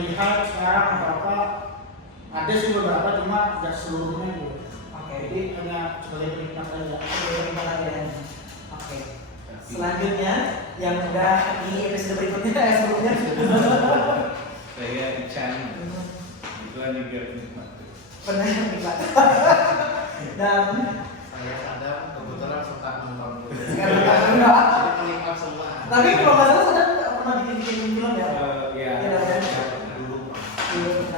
dilihat sekarang apa ada sih beberapa cuma nggak seluruhnya gitu. Oke. Jadi hanya sebagai penikmat saja. Oke. Selanjutnya yang udah di episode berikutnya sebelumnya. Saya Ican. Itu juga penikmat. Pernah penikmat. Dan Saya sadar kebetulan suka nonton film. sekarang Jadi penikmat semua. tapi kalau nggak salah sadar pernah bikin film ya? Iya. Dulu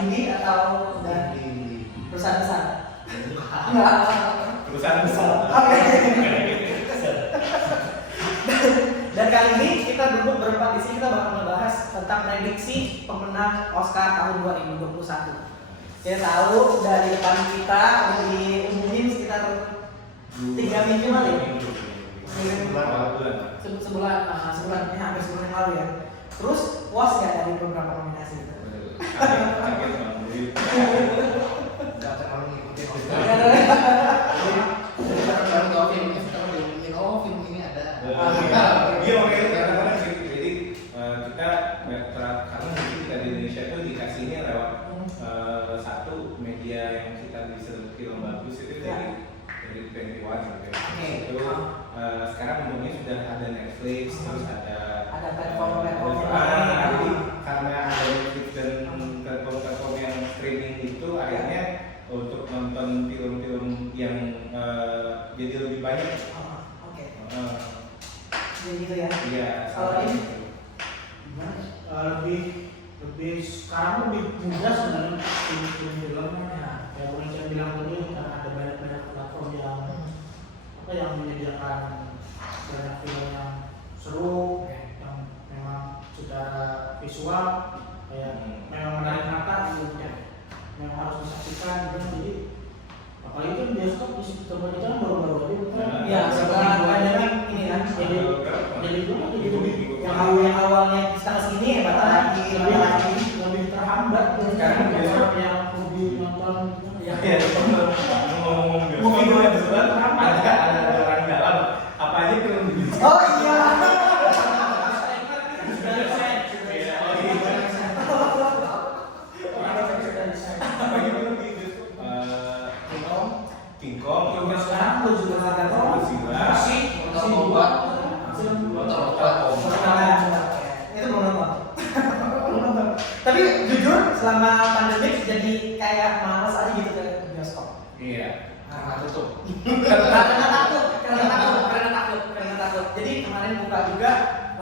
Indie atau udah di perusahaan besar? Enggak. Perusahaan besar. Oke. Dan kali ini kita duduk berempat di sini, kita bakal membahas tentang prediksi pemenang Oscar tahun 2021. Saya tahu dari depan kita udah diumumin sekitar 3 minggu kali. Sebulan ya, hampir sebulan yang lalu ya. Terus puas nggak dari beberapa nominasi itu? nggak terlalu ngikutin. Iya. Baru tahu filmnya setelah diumumin, oh film ini ada. Iya makanya kadang-kadang gitu. Jadi kita karena mungkin kita di Indonesia tuh dikasihnya lewat satu media yang kita bisa film bagus itu dari 21 gitu. Itu sekarang untungnya sudah ada Netflix, terus ada platform-platform. Jadi karena ada Netflix dan platform-platform yang streaming itu akhirnya untuk nonton film-film yang jadi lebih banyak. Oke. Jadi gitu ya. Iya. Kalau ini lebih sekarang lebih mudah sebenarnya film-filmnya. Ya yang saya bilang tadi karena ada banyak platform yang menyediakan banyak film yang seru, yang memang secara visual kayak memang menarik mata gitu ya, memang harus disaksikan gitu. Jadi apalagi kan bioskop di tempat kita kan baru-baru aja. ya setelah pandemi ini kan. Jadi itu Yang awalnya setengah segini hebat lagi, lebih terhambat tuh. Sekarang bioskop yang lebih nonton Iya, ngomong-ngomong bioskop ada orang dalam apa aja film di bioskop. Oh iya. King Kong, sekarang lu juga ada Godzilla, Mortal Kombat. Itu belum nonton. Tapi jujur selama pandemi jadi kayak malas aja gitu ke bioskop. Iya. Karena tutup. Karena takut. Jadi kemarin buka juga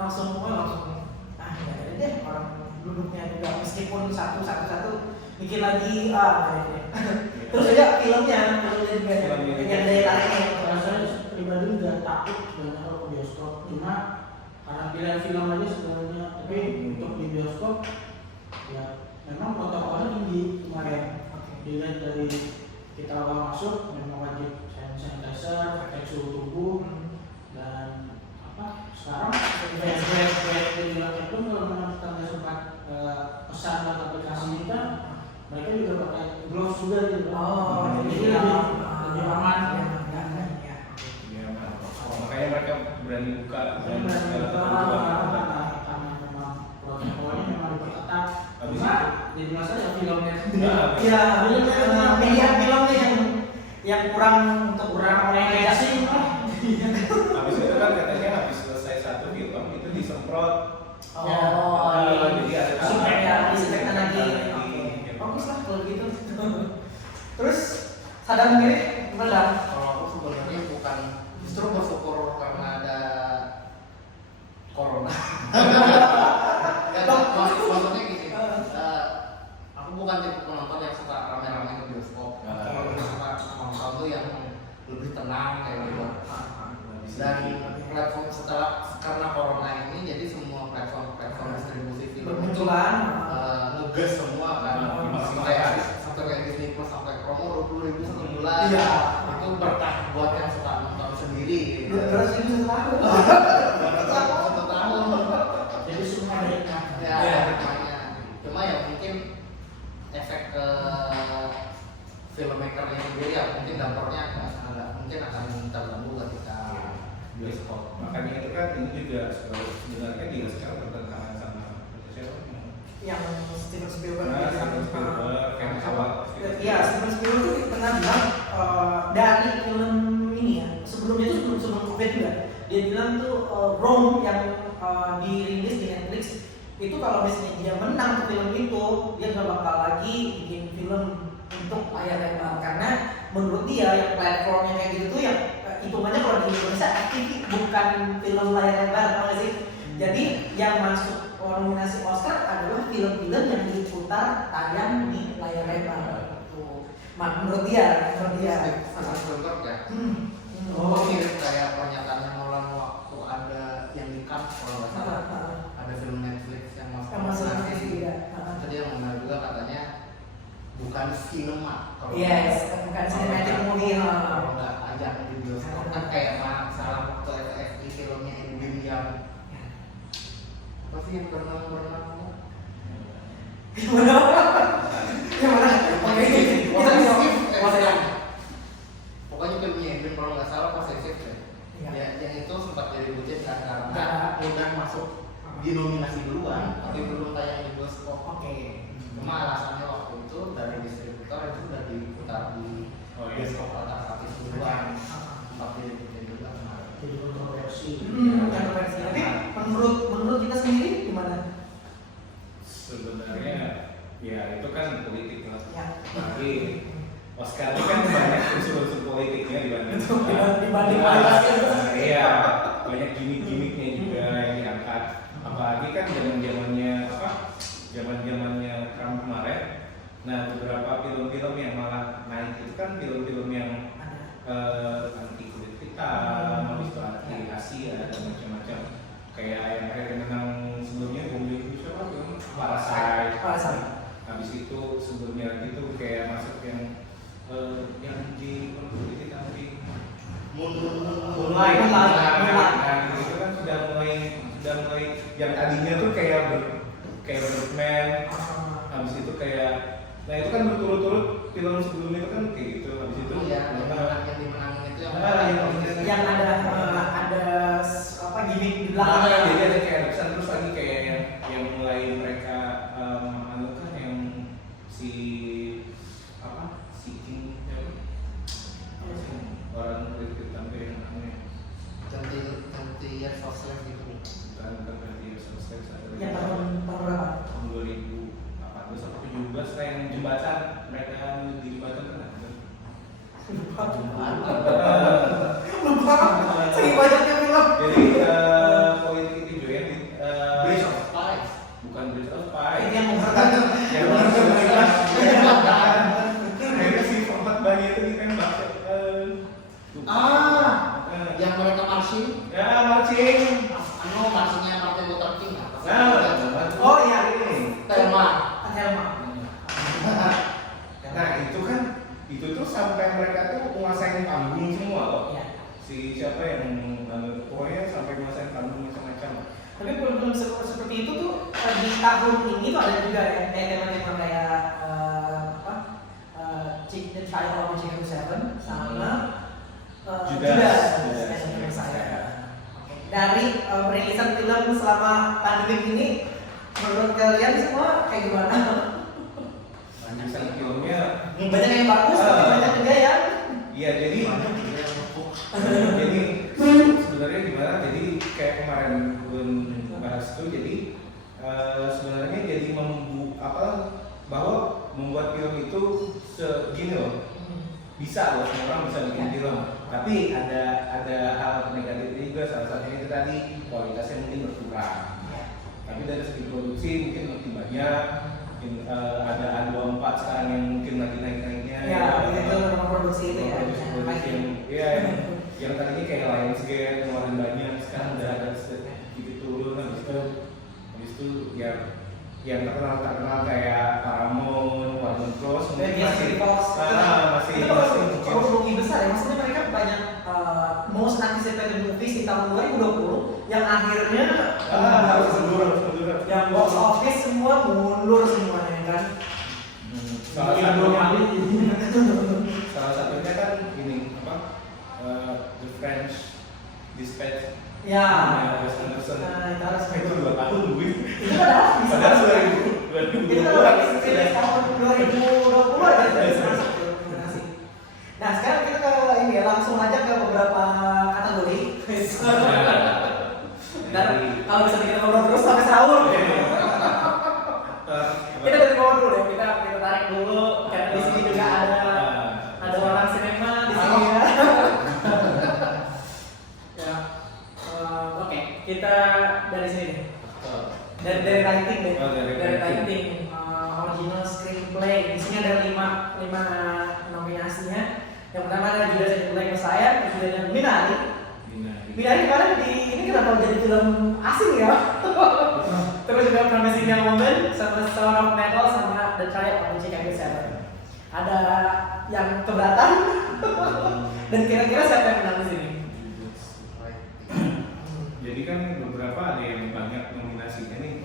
langsung nggak ada deh orang duduknya juga meskipun satu mikir lagi terus aja filmnya juga yang daya tariknya. Saya pribadi nggak takut sebenarnya kalau ke bioskop, cuma karena pilihan film aja sebenarnya. Tapi untuk di bioskop ya memang protokolnya tinggi kemarin. Dilihat dari kita awal masuk memang wajib sanitizer, pakai suhu tubuh dan sekarang kayak bilang itu kalau memang kita nggak sempat pesan lewat aplikasi kita, mereka juga pakai gloves juga gitu. Jadi lebih aman. Iya, makanya mereka berani buka dan Karena memang protokolnya memang diperketat. Cuma jadi masalah ya filmnya sendiri. Iya, media filmnya yang kurang Reaksi. habis itu kan katanya habis selesai satu film itu disemprot. Jadi ada disinfektan lagi. Bagus lah kalau gitu. Terus sadar sendiri gimana? Kalau aku sebenarnya bukan justru bersyukur karena ada corona. Maksudnya gini, aku bukan tipe penonton yang suka rame-rame ke bioskop. Aku suka nonton tuh yang lebih tenang kayak gitu. Dan platform karena corona ini jadi semua platform distribusi film Bermunculan. ngegas semua kan. Sampai kayak Disney Plus sampai promo 20.000 satu bulan. Iya. Itu berkah buat yang suka nonton sendiri. Gitu. Terus ini satu Satu tahun. Jadi semua ada Ya, hikmahnya. Cuma ya mungkin efek ke filmmakernya sendiri ya mungkin dampaknya mungkin akan terganggu ketika bioskop. Makanya itu kan ini juga sebenarnya dia sekarang bertentangan sama yang Steven Spielberg. Nah, Steven Spielberg yang awal. Iya, Steven Spielberg itu pernah bilang dari film ini ya, sebelumnya itu sebelum COVID juga, dia bilang tuh Rome yang dirilis di Netflix itu kalau misalnya dia menang ke film itu, dia nggak bakal lagi bikin film untuk layar lebar karena menurut dia yang platformnya kayak gitu tuh yang hitungannya kalau di Indonesia FTV bukan film layar lebar, tau gak sih? Jadi yang masuk nominasi Oscar adalah film-film yang diputar tayang di layar lebar. Tuh, menurut dia. Steven Spielberg ya. Oh, Mirip kayak pernyataannya Nolan waktu ada yang di Cannes kalau nggak salah. Ada film Netflix yang masuk nominasi. Itu dia ngomong juga katanya bukan sinema. Yes, bukan cinematic movie. Kalau nggak ajak di bioskop kan kayak salah waktu FFI filmnya Endgame yang apa sih yang berenang Gimana? Oke, kita bisa. Pokoknya filmnya Endgame kalau nggak salah posesif ya. Ya, yang itu sempat jadi bucin kan karena udah masuk di nominasi duluan, tapi belum tayang di bioskop. Oke. Cuma alasannya waktu itu dari distributor itu udah diputar di bioskop alternatif duluan, sempat jadi bucin juga kemarin. Jadi kontroversi. Kontroversi. Tapi menurut kita sendiri gimana? Sebenarnya ya itu kan politik lah. Ya. Tapi Oscar ini kan banyak unsur-unsur politiknya Dibanding iya, banyak gimmick-gimmicknya juga yang diangkat. Apalagi kan zaman-zamannya Trump kemarin. Nah, beberapa film-film yang malah naik itu kan film-film yang anti kulit hitam, habis itu anti Asia dan macam-macam. Kayak yang menang sebelumnya Bumi siapa? Parasite. Habis itu sebelumnya itu kayak masuk yang di kulit hitam di mulai itu kan sudah mulai yang tadinya tuh kayak Birdman, habis itu kayak nah itu kan berturut-turut film sebelumnya itu kan kayak gitu, habis itu yang dimenangin itu yang ada apa gimmick di belakang. jadi ada kayak ada terus lagi kayak yang mulai mereka kan yang si King orang kulit hitam yang namanya ganti ya sosial gitu. bukan ganti sosial Yang tahun berapa? tahun 2018 atau 17 lah yang jembatan mereka di jembatan kan ada. Lupa. Saking banyaknya film. Jadi politik itu juga yang Bridge of Spies. bukan Bridge of Spies. Ini yang memperhatikan. Mereka si format bayi itu ditembak. Yang mereka marching. Ya marching. Marchingnya Martin Luther King apa sih? Oh iya. Thelma. Nah itu tuh sampai mereka tuh menguasai panggung semua loh. Iya. Si siapa yang pokoknya sampai menguasai panggung macam-macam. Tapi film-film seperti itu tuh di tahun ini tuh ada juga ya kayak tema-tema kayak The Trial of Chicago 7 sama Judas. Dari perilisan film selama pandemi ini, menurut kalian semua kayak gimana? Lanjutan filmnya Banyak yang bagus, tapi banyak juga yang iya jadi sebenarnya gimana? Jadi kayak kemarin gue bahas itu jadi sebenarnya jadi bahwa membuat film itu segini loh. Bisa loh, semua orang bisa bikin film. Tapi ada hal negatifnya juga, salah satunya itu tadi kualitasnya mungkin berkurang. Tapi dari segi produksi mungkin lebih banyak. Mungkin ada A24 sekarang yang mungkin lagi naik-naiknya. ya itu nama produksi itu ya. Yang tadinya kayak Lionsgate ngeluarin banyak, sekarang udah ada sedikit turun. Habis itu yang terkenal kayak Paramount, Warner Bros mungkin masih rugi besar ya, maksudnya mereka banyak most anticipated movies di tahun 2020 yang akhirnya harus mundur. yang box office semua mundur semuanya kan. Salah satunya kan ini The French Dispatch. Ya. Wes Anderson. Nah, itu harus Itu 2 tahun gue. itu padahal bisa. Padahal 2019 dari writing deh. Oh, dari Dari writing. writing, original screenplay. Di sini ada lima nominasinya. Yang pertama ada juga screenplay saya, terus juga ada Minari. Minari kemarin ini kenapa jadi film asing ya? Terus juga Promising Young Woman, sama Sound of Metal, sama The Trial of Chicago 7. Ada yang keberatan. Dan kira-kira siapa yang menang di sini? Jadi kan beberapa ada yang banyak nominasinya nih.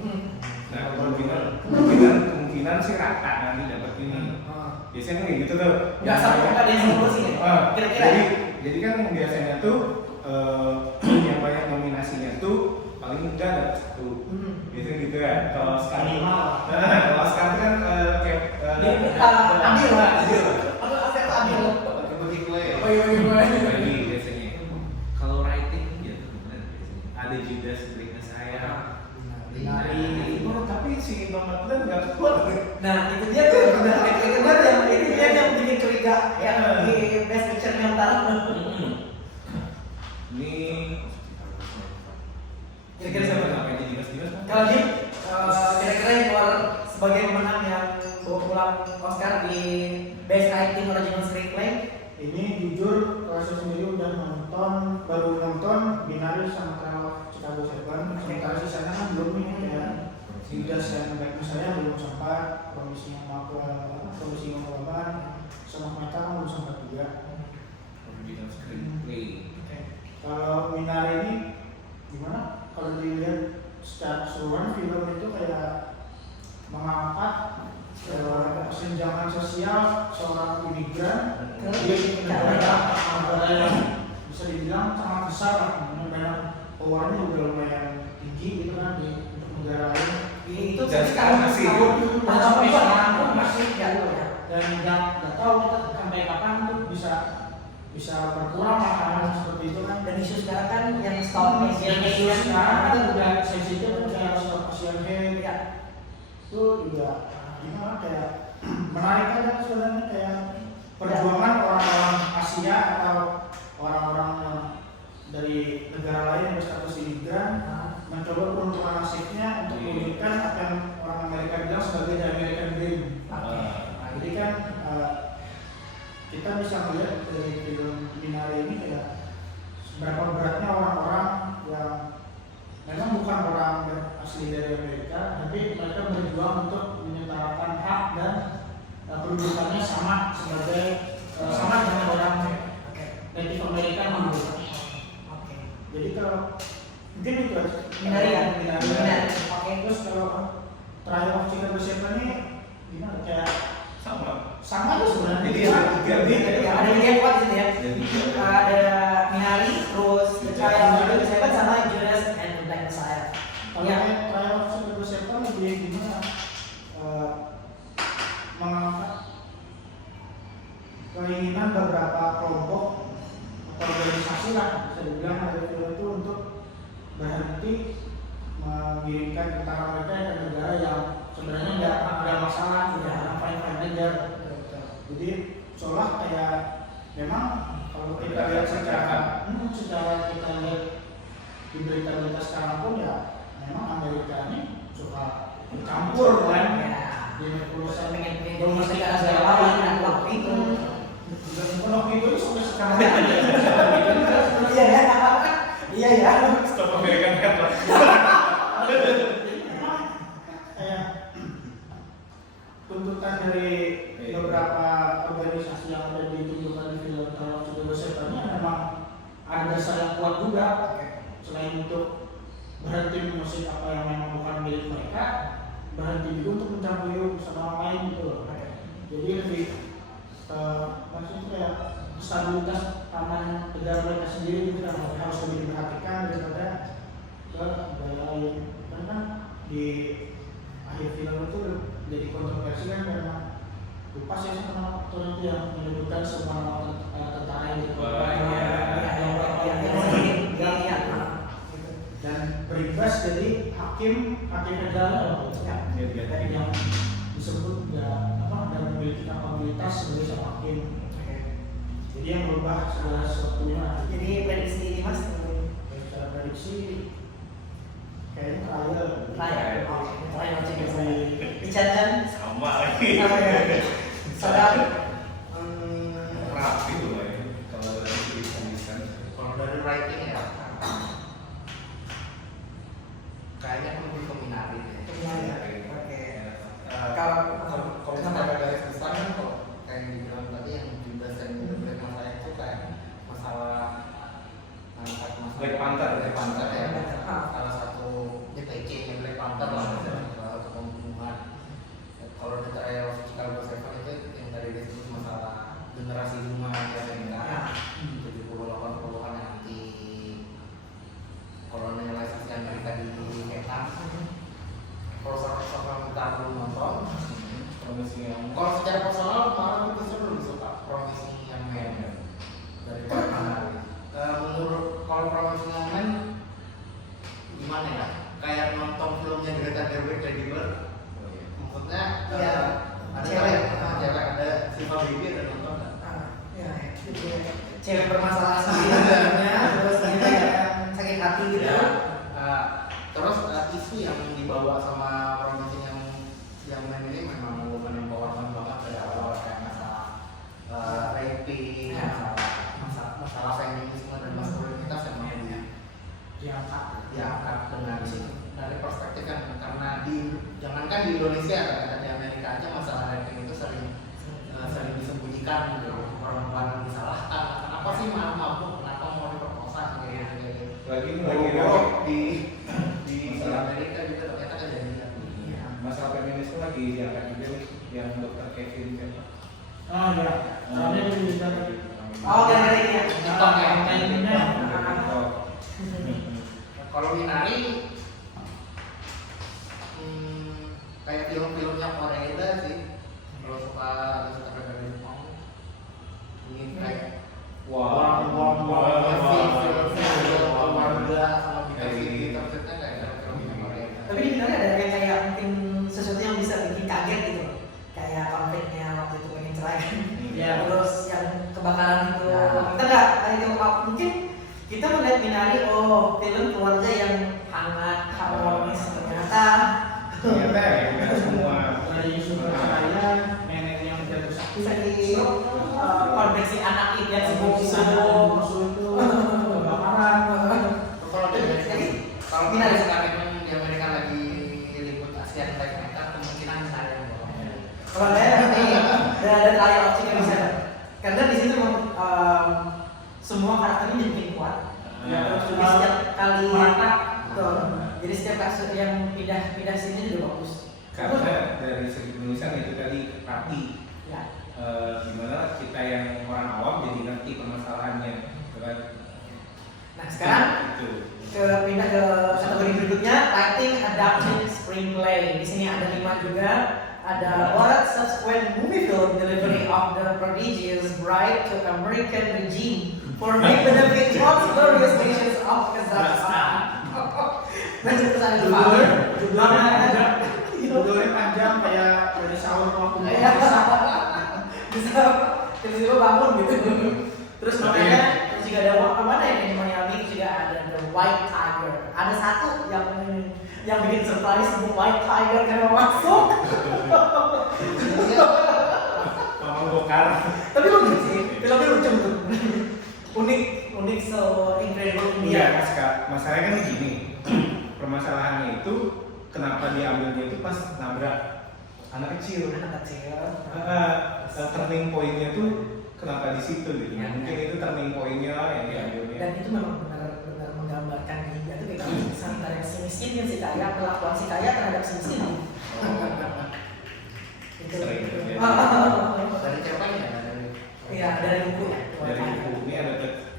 Nah, kemungkinan sih rata nanti dapat ini. Biasanya kan kayak gitu tuh. Nggak sama ada yang sama sih ya? Kira-kira. Jadi kan biasanya tuh yang banyak nominasinya tuh paling enggak dapat satu. Biasanya gitu ya. Kalau sekarang kalau sekarang kan kayak ambil lah. Ambil. Oh iya. bagi biasanya. Kalau writing ya benar biasanya. Ada juga sebaliknya saya. Tapi si Bang Matan nggak keluar. Nah itu dia tuh itu dia yang bikin curiga yang di best picture antara. Ini Kira-kira siapa? Apa aja Dimas? Kalau dia kira-kira yang keluar sebagai pemenang yang bawa pulang Oscar di best writing original screenplay. Ini jujur kalau saya sendiri udah baru nonton Minari sama Trial Chicago 7. Sementara sisanya kan belum nih ya. Tidak saya saya belum sempat Promising Young Woman sama Meta kan belum sempat juga. Original screenplay. Kalau Minari ini gimana? Kalau dilihat secara keseluruhan film itu kayak mengangkat kesenjangan sosial seorang imigran di negara yang bisa dibilang sangat besar lah, banyak powernya juga lumayan tinggi gitu kan untuk negara lain. Itu Dan sekarang masih sampai sekarang pun masih ya. Dan nggak tahu kita sampai kapan tuh bisa berkurang makanan seperti itu kan. Dan isu sekarang kan yang stop Yang isu sekarang kan udah sensitif kayak stop Asian Games ya. Itu juga gimana kayak menarik aja sebenarnya kayak perjuangan orang-orang Asia atau orang-orang yang dari negara lain yang berstatus imigran mencoba peruntukan nasibnya untuk mewujudkan apa yang orang Amerika bilang sebagai the American Dream. Jadi kan kita bisa melihat dari film Minari ini kayak seberapa beratnya orang-orang yang memang bukan orang asli dari Amerika, tapi mereka berjuang untuk menyetarakan hak dan kedudukannya sama sebagai sama dengan orang Native American gitu. Jadi kalau mungkin itu Minari ya. Minari. Terus kalau Trial of Chicago 7 ini gimana kayak sama tuh sebenarnya. Jadi ada tiga kuat di sini ya. Ada Minari, terus The Trial of Chicago 7 sama Judas and the Black Messiah. Kalau Trial of Chicago 7 lebih gimana? Mengangkat keinginan beberapa kelompok atau organisasi lah bisa dibilang dari film itu untuk berhenti mengirimkan tentara mereka ke negara yang sebenarnya nggak ada masalah, tidak fine-fine aja. Jadi seolah kayak memang kalau kita lihat secara kita lihat di berita-berita sekarang pun ya memang Amerika ini suka campur kan di urusan domestik negara yang waktu itu penuh itu sampai sekarang iya ya Stop American Head lah. kayak tuntutan dari beberapa organisasi yang ada ditunjukkan di film Trial of Chicago 7 memang ada dasar yang kuat juga selain untuk berhenti mengusik apa yang memang bukan milik mereka, berhenti juga untuk mencampuri bersama orang lain gitu. Jadi lebih maksudnya kayak stabilitas keamanan negara mereka sendiri itu kan harus lebih diperhatikan daripada ke negara lain. Karena di akhir film itu jadi kontroversi kan karena lupa sih sama aktor itu yang menyebutkan semua tentara yang dan berimbas jadi hakim federal yang disebut dan memiliki kapabilitas sebagai seorang hakim. Jadi yang berubah segala sesuatunya. Jadi prediksi ini mas? Secara prediksi Kayaknya trial. Trial. Oke, trial cek ya saya. Dicacan Sama lagi. apa ya? Sadari. Rapi loh ya. Kalau dari tulisan. Kalau dari writing ya, kayaknya aku lebih ke Minari deh. Oke. Kalau misalnya garis besar kan kalau kayak yang dibilang tadi yang juga sering berbeda masalah itu kayak masalah ngangkat masalah Black Panther. Black Panther ya. Salah satu taking Black Panther lah, salah satu pembunuhan. Kalau di Trial of Chicago 7 itu yang tadi disebut masalah generasi bunga di Amerika 70-80-an yang anti kolonialisasi Amerika di Vietnam. Kalau soal kita belum nonton, kalau secara personal malah aku justru lebih suka Promising Young Man daripada Minari. Menurut kalau Promising Young Man gimana ya? Kayak nonton filmnya Greta Gerwig Lady Bird. Maksudnya Iya. ada Cewek. cewek ada Siva Baby ada nonton nggak? Ya, itu ya. Cewek bermasalah sendiri sebenarnya, terus kita ya sakit hati gitu. Ya, terus isu yang dibawa sama Promising yang main ini memang woman empowerment banget dari awal kayak masalah raping, masalah feminisme dan maskulinitas yang mau diangkat dengan dari perspektif kan karena jangankan di Indonesia kan di Amerika aja masalah raping itu sering disembunyikan gitu. Perempuan disalahkan kenapa sih mabuk kenapa mau diperkosa gitu. Lagi di Amerika juga ternyata kejadian. masalah feminisme lagi diangkat juga nih yang dokter Kevin siapa? Oh iya. Soalnya di Oh, gara-gara ini ya. TikTok ya. Kontennya. Kalau Minari kayak film-filmnya Korea sih. Kalau suka dari Jepang ini kayak film keluarga sama dikasih terusnya kayak film-filmnya Korea. Tapi di Minari ada yang kayak mungkin sesuatu yang bisa bikin kaget gitu. Kayak konfliknya waktu itu pengen cerai kan. Iya. Terus yang kebakaran itu. Ya. Kita nggak itu mungkin kita melihat Minari, oh film keluarga yang hangat, harmonis ternyata. Ternyata ya bukan semua. Dari sumber kaya, nenek yang jatuh sakit. Bisa di konflik si anak itu yang Musuh itu kebakaran. Kalau Jadi, kalau Minari sekarang di Amerika lagi ribut Asian Black Metal kemungkinan Minari yang bawa. kalau saya nanti ada trial of chicken bisa, karena di situ semua karakternya dibikin kuat. Ya, Terus juga setiap kali merata. betul. Jadi setiap kasus yang pindah sini juga bagus. Karena dari segi penulisan itu tadi rapi. Ya. Gimana kita yang orang awam jadi ngerti permasalahannya, gitu kan? Nah sekarang itu. pindah ke kategori berikutnya, writing, adapting, screenplay. Di sini ada 5 juga. Ada what subsequent movie film delivery of the prodigious bride to American regime for make benefit once glorious nations of Kazakhstan. Lanjut ke sana dulu. Judulnya panjang kayak dari sahur ke waktu Iya. Bisa tiba-tiba bangun gitu. Terus namanya terus juga ada mana yang di Miami terus juga ada The White Tiger. Ada satu yang bikin surprise The White Tiger karena masuk. Mama bokar. Tapi lucu sih, filmnya lucu tuh. unik so incredible Iya, India. masalahnya kan gini. Permasalahannya itu kenapa diambilnya itu pas nabrak anak kecil. Anak kecil. Turning point-nya tuh kenapa di situ gitu. Ya. Mungkin itu turning point-nya yang diambilnya. Dan itu memang benar-benar menggambarkan dia tuh kayak gini, antara si miskin dan si kaya, perlakuan si kaya terhadap si miskin. Itu. Sering terjadi. Dari cerpen ya Iya, dari buku ya. Dari buku ini ada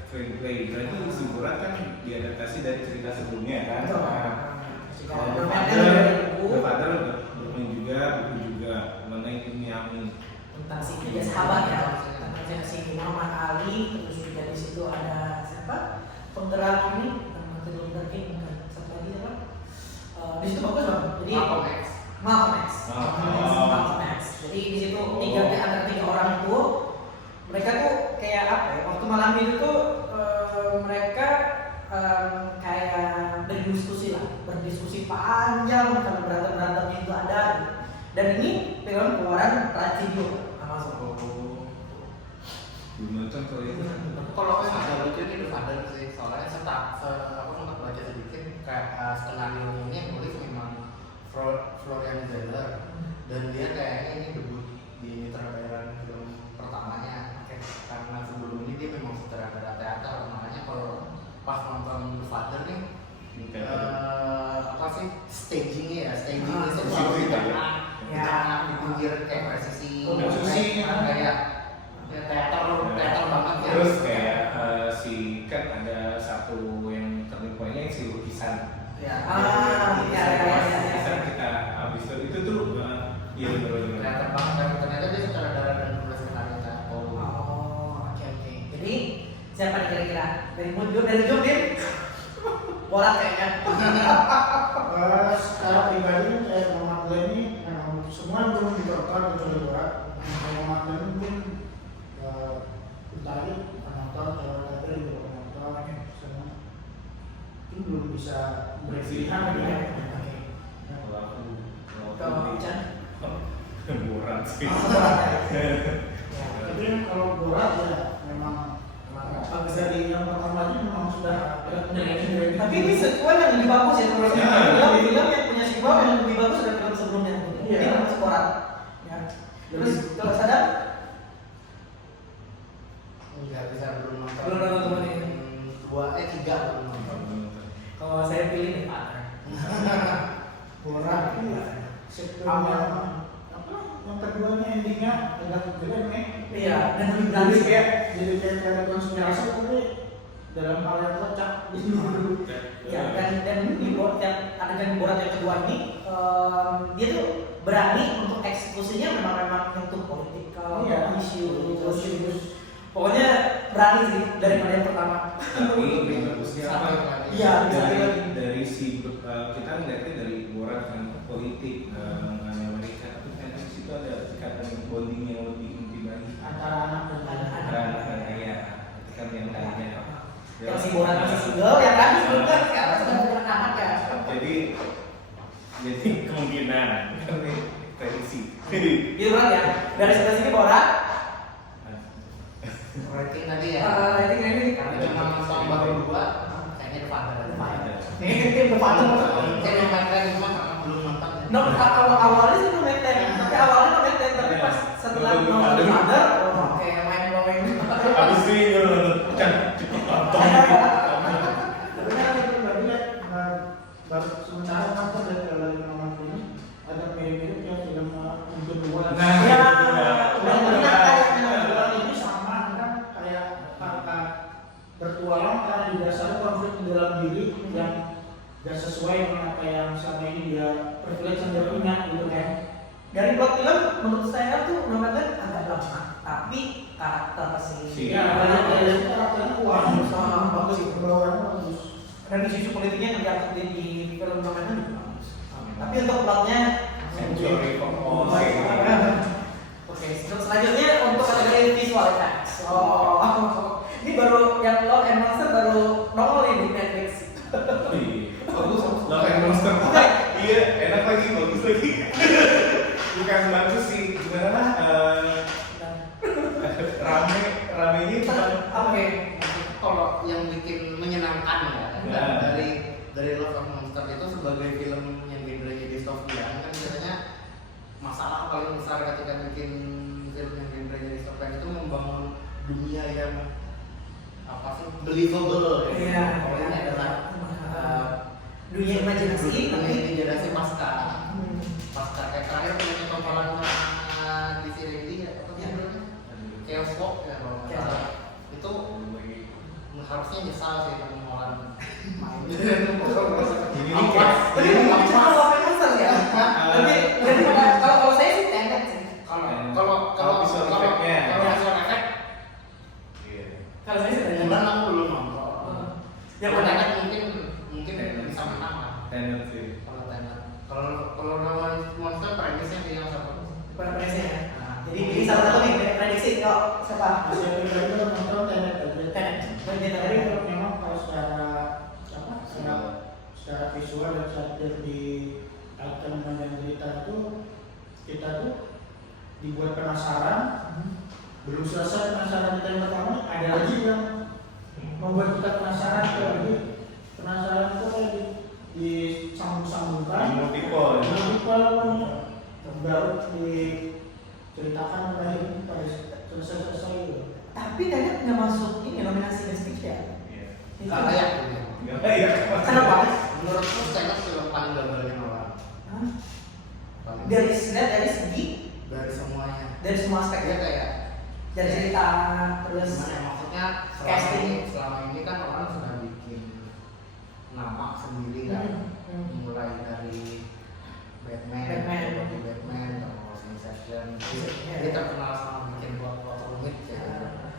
screenplay. Berarti Simpurat kan diadaptasi dari cerita sebelumnya kan. Betul. Nah, kalau The Bermainnya dari buku The Father bermain juga, buku juga mengenai Miami. tentang si tiga sahabat ya, tentang si Muhammad Ali, terus juga di situ ada siapa penggerak ini, Martin Luther King, satu lagi siapa? Di situ bagus bang. Jadi Malcolm X. Malcolm X. Jadi di situ antara 3 orang itu mereka tuh kayak apa ya? Waktu malam itu tuh mereka kayak berdiskusi film keluaran Prime Video Amazon. Belum nonton kalau itu. Kalau yang agak lucu ini The Father sih, soalnya aku sempat baca sedikit kayak skenario ini yang nulis memang Florian Zeller, dan dia kayaknya ini debut di sutradaraan film pertamanya. Karena sebelum ini dia memang sutradara teater, makanya kalau pas nonton The Father nih apa sih stagingnya itu selalu di tengah, di pinggir kayak presisi, kayak teater banget ya. Terus kayak si kan ada satu yang turning point-nya yang si lukisan. Ya. Lukisan kita habis itu tuh iya benar-benar. Teater banget, dan ternyata dia sutradara dan penulis skenario teater. Oke. Jadi siapa nih kira-kira? Dari Jom Dim? Borat kayaknya. Secara pribadi Mama Glenn ini semua belum ditonton kecuali Borat. Mama Glenn mungkin tadi penonton atau juga penonton semua itu belum bisa berpilihan ya. Kalau Chan? Borat sih. Tapi kalau Borat ya memang bagus dari yang pertama aja memang sudah Tapi ini sequel yang lebih bagus ya kalau film yang punya sequel yang lebih bagus dari film sebelumnya. Iya. Ini masih Borat. Ya. Terus kalau Sadam? Enggak bisa belum nonton. Belum nonton ini. 3 belum nonton. Kalau saya pilih The Father. Borat itu sequelnya apa? Yang keduanya endingnya agak keren nih. Iya, dan lebih Jadi berani kayak teori konspirasi tapi dalam hal yang kocak gitu. Ya, dan di Borat yang adegan Borat yang kedua ini dia tuh berani untuk eksekusinya memang nyentuh politikal, isu. Pokoknya berani sih daripada yang pertama. Tapi lebih bagusnya apa? Iya, dari si kita ngeliatnya dari Borat kan politik mengenai Amerika, tapi ternyata di situ ada ikatan bonding yang lebih intim lagi Antara anak dan antara ya kan yang tadinya Yang si Borat masih single ya kan, sebelumnya sekarang sudah punya anak ya. jadi kemungkinan kan ini prediksi. Gitu kan ya. Dari sebelah sini Borat. Rating tadi ya. Ini Karena cuma nonton baru 2, kayaknya The Father. The Father. Saya lumayan cuma karena belum nonton. No, awalnya sih tapi awalnya tapi pas setelah nonton The Father, oke main blowing. Habis itu kan tonton. Baru sementara nonton dari kalau di nomor ini ada mirip-mirip yang film yang kedua. Nah, ya, Kedua ini sama kan kayak bertualang karena didasari konflik di dalam diri yang gak sesuai dengan apa yang selama ini dia privilege yang dia punya gitu kan. dari plot film menurut saya tuh Nomaden agak lemah, tapi karakter si Dari karakternya kuat, bagus sih. bawaannya bagus. Dan isu politiknya yang diangkat di film Nomaden juga bagus. Tapi untuk plotnya Century of all. Oke, untuk selanjutnya untuk kategori visual effects. Ini baru yang Love and Monster baru nongol di Netflix. Bagus, Love and Monster. Iya, enak lagi, bagus lagi. Bukan bagus sih, gimana ramenya Oke. Kalau yang bikin menyenangkan ya, dari Love and Monster itu sebagai film yang genrenya dystopian kan biasanya masalah paling besar ketika bikin film yang genrenya dystopian itu membangun dunia yang apa sih believable ya. Iya. Pokoknya adalah Dunia imajinasi, dunia tapi imajinasi pasca kayak terakhir punya tontonan di Siri ya apa namanya Chaos Walk ya kalau nggak salah. Itu harusnya nyesal sih Tom Holland main. ini tapi cuma Love and Monster ya. Tapi kalau saya sih Tenet sih. Kalau visual effect-nya. Kalau saya sih Tenet. Kemudian aku belum nonton. Ya Kalau Tenet Tenet mungkin bisa menang lah. Tenet sih. Kalau Tenet. Kalau nama Monster premisnya dia yang sama. Bukan prediksi ya. Jadi pilih salah satu nih prediksi kok siapa? Saya pribadi kan nonton Tenet aja. Tenet. Jadi memang kalau secara visual dan secara di item dan cerita itu kita tuh dibuat penasaran, belum selesai penasaran kita yang pertama, ada lagi yang membuat kita penasaran, penasaran itu kayak disambung-sambungkan, multiple baru diceritakan lagi pada selesai gitu. Tapi Tenet nggak masuk ini nominasi Best Picture. Nggak layak gitu. Kenapa? Menurutku Tenet film paling gagalnya Nolan. Hah? Paling Dari segi dari semuanya. dari semua aspek Dia ya, kayak dari cerita terus gimana ya, maksudnya casting. selama ini kan orang sudah bikin nama sendiri kan. Mulai dari Batman, terus Inception, dia terkenal sama bikin plot rumit ya.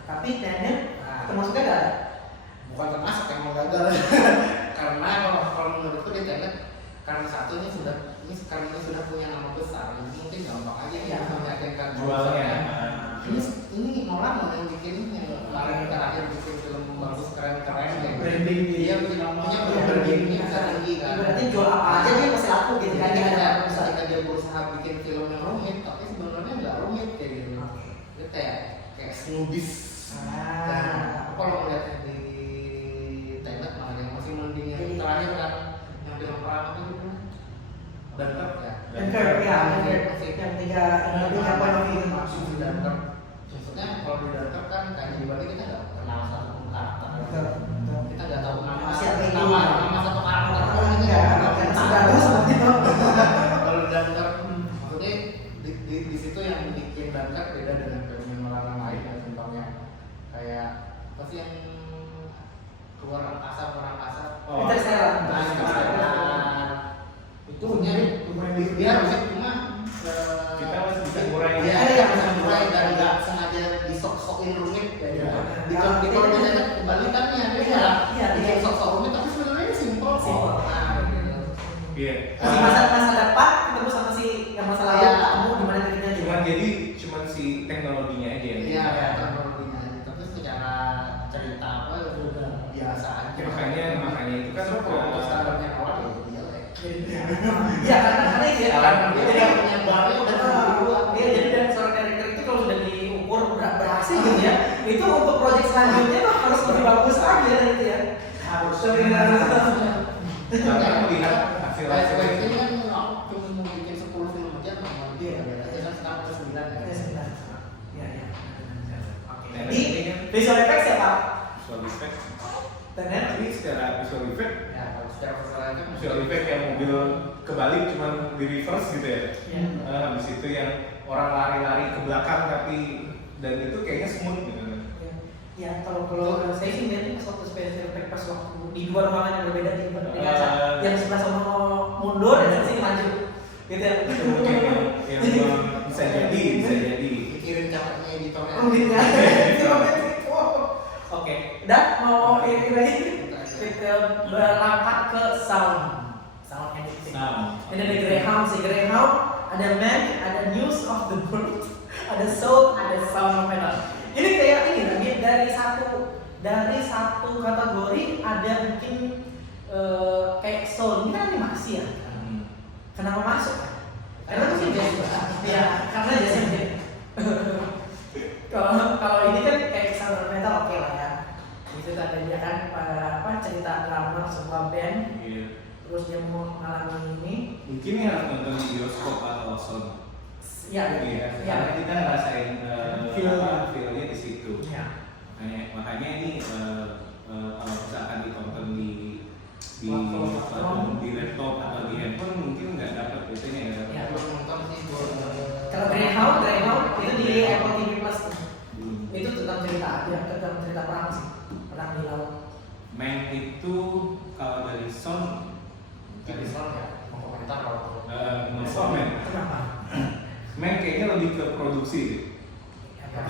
tapi Tenet Nah, termasuk gagal. bukan termasuk emang gagal karena kalau menurutku di Tenet karena satu ini sudah punya nama besar, jadi mungkin gampang aja Ya. ya meyakinkan jualnya. ini Nolan loh yang bikin yang kemarin terakhir bikin film bagus keren ya. Branding Dia punya brandingnya tinggi kan. Berarti jual apa aja dia pasti laku gitu kan? Dia ada Ketika dia berusaha bikin film yang rumit, tapi sebenarnya nggak rumit kayak gitu. Dia kayak snobis. Dan aku kalau melihatnya di Tenet malah yang masih mending yang terakhir kan yang film perang itu gitu. Dunkirk ya. Dunkirk ya, Dunkirk Masih yang tiga poin of view masih di Dunkirk. Maksudnya kalau di Dunkirk kan kayak gimana kita nggak kenal satu karakter. Kita nggak tahu nama Siapa itu? nama satu karakter pun kita Enggak, nggak tahu. karena sudah ada seperti itu. Kalau Dunkirk maksudnya di situ yang bikin Dunkirk beda dengan film yang lain yang contohnya kayak apa sih yang keluar angkasa. Interstellar. Nah, Interstellar. Itu lumayan dia rumit cuma Kita masih bisa ngurai. Iya, bisa ngurai dan nggak sengaja disok-sokin rumit ya. Di kalau biasanya kebalikannya dia bikin sok-sok rumit tapi sebenarnya ini simpel kok. Simpel. Nah, Iya. Si masa depan ketemu sama si yang masa lalu Iya. ketemu gimana ceritanya juga. Cuman si teknologinya aja yang iya teknologinya aja. Tapi secara cerita apa ya udah biasa aja. makanya itu kan Kalau standarnya keluar ya jelek. Iya karena itu ya. Jadi yang baru udah Iya jadi dan seorang karakter itu kalau sudah diukur berhasil gitu ya, itu untuk proyek selanjutnya tuh harus lebih bagus lagi ya gitu ya. harus Karena melihat hasil ini kan aku cuma mau bikin 10 film aja mau dia kan sekarang ke 9 ya. Iya iya. Oke. Tenet Di ini kan visual effects ya Pak. visual effect. Tenet. Tapi secara visual effect, Ya kalau secara visual kan visual effect yang mobil kebalik cuman di reverse gitu ya. Iya. Habis itu yang orang lari-lari ke belakang tapi dan itu kayaknya smooth gitu. Ya kalau saya sih lihatnya pas waktu special effect pas waktu di dua ruangan yang berbeda di kaca yang sebelah sama mundur dan sini maju gitu ya. Itu mungkin yang bisa jadi. pikirin capeknya editornya. Rumitnya. Oke, dan mau ini lagi kita berangkat ke sound editing. Ini ada Greyhound, ada Man, ada News of the World, ada Soul, ada Sound of Metal. Ini kayak ini lagi dari satu kategori ada mungkin kayak Soul ini kan animasi ya. Kenapa masuk? Karena itu sih ya karena biasanya kalau ini kan kayak Sound of Metal oke lah ya. Itu tadi dia kan cerita drama sebuah band. Iya. Terus dia mau mengalami ini. Mungkin ini harus nonton di bioskop atau sound. Iya. Karena kita ngerasain Feel-nya di situ. Iya. Makanya ini kalau misalkan ditonton di Platform. di laptop atau di handphone mungkin nggak dapat biasanya ya. Iya. Belum nonton sih Kalau Greyhound itu di Apple TV Plus. Belum. Itu tentang cerita perang sih, perang di laut. Main itu kalau dari sound dari sound ya mau komentar kalau no comment. Kenapa? Main kayaknya lebih ke produksi.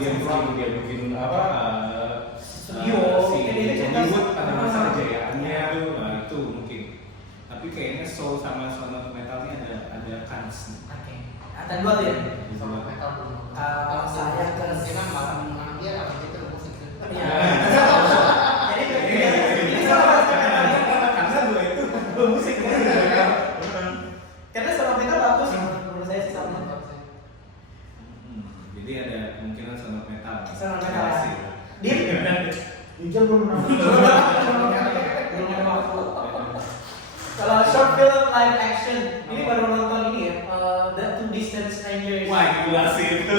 Dia bikin apa? Studio. Si Ini cerita- Hollywood pada masa kejayaannya tuh, itu mungkin. Tapi kayaknya soul sama Sound of Metalnya ada kans. Oke. Ada dua tuh ya. sound metal belum. Kalau saya ke kemungkinan malam dia akan gitu musik. Iya. Jadi ini salah Karena dua itu musik. karena Sound of Metal bagus menurut saya sih sama. Jadi ada kemungkinan sound metal. Sound metal. Sih. Jujur belum pernah. Belum ada waktu. Kalau short film live action, ini baru nonton ini ya, The Two Distant Strangers. Wah, gila sih itu.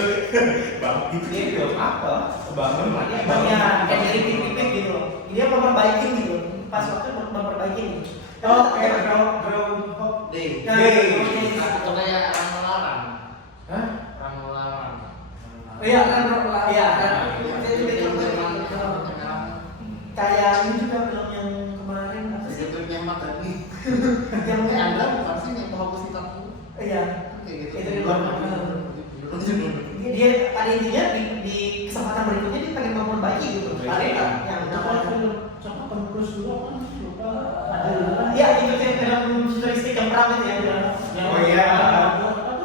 Bang, itu dia film apa? Bangun Ini banyak kayak dari tipik gitu loh. Dia memperbaiki gitu. Pas waktu memperbaiki gitu. Oh, kayak Groundhog Day. Nah, Day. Atau kayak Ramalan. Hah? Ramalan. Oh iya kan, iya kan. Kayak ini juga film yang kemarin apa sih? Tripnya Ahmad Dhani. Yang Anda bukan sih yang menghapus hitamku? iya. Kayak gitu. Itu di luar. Dia pada intinya di kesempatan berikutnya dia pengen memperbaiki gitu. Ada yang apa film siapa Tom Cruise dulu apa sih lupa ada iya itu film futuristik yang perang itu ya. Oh iya.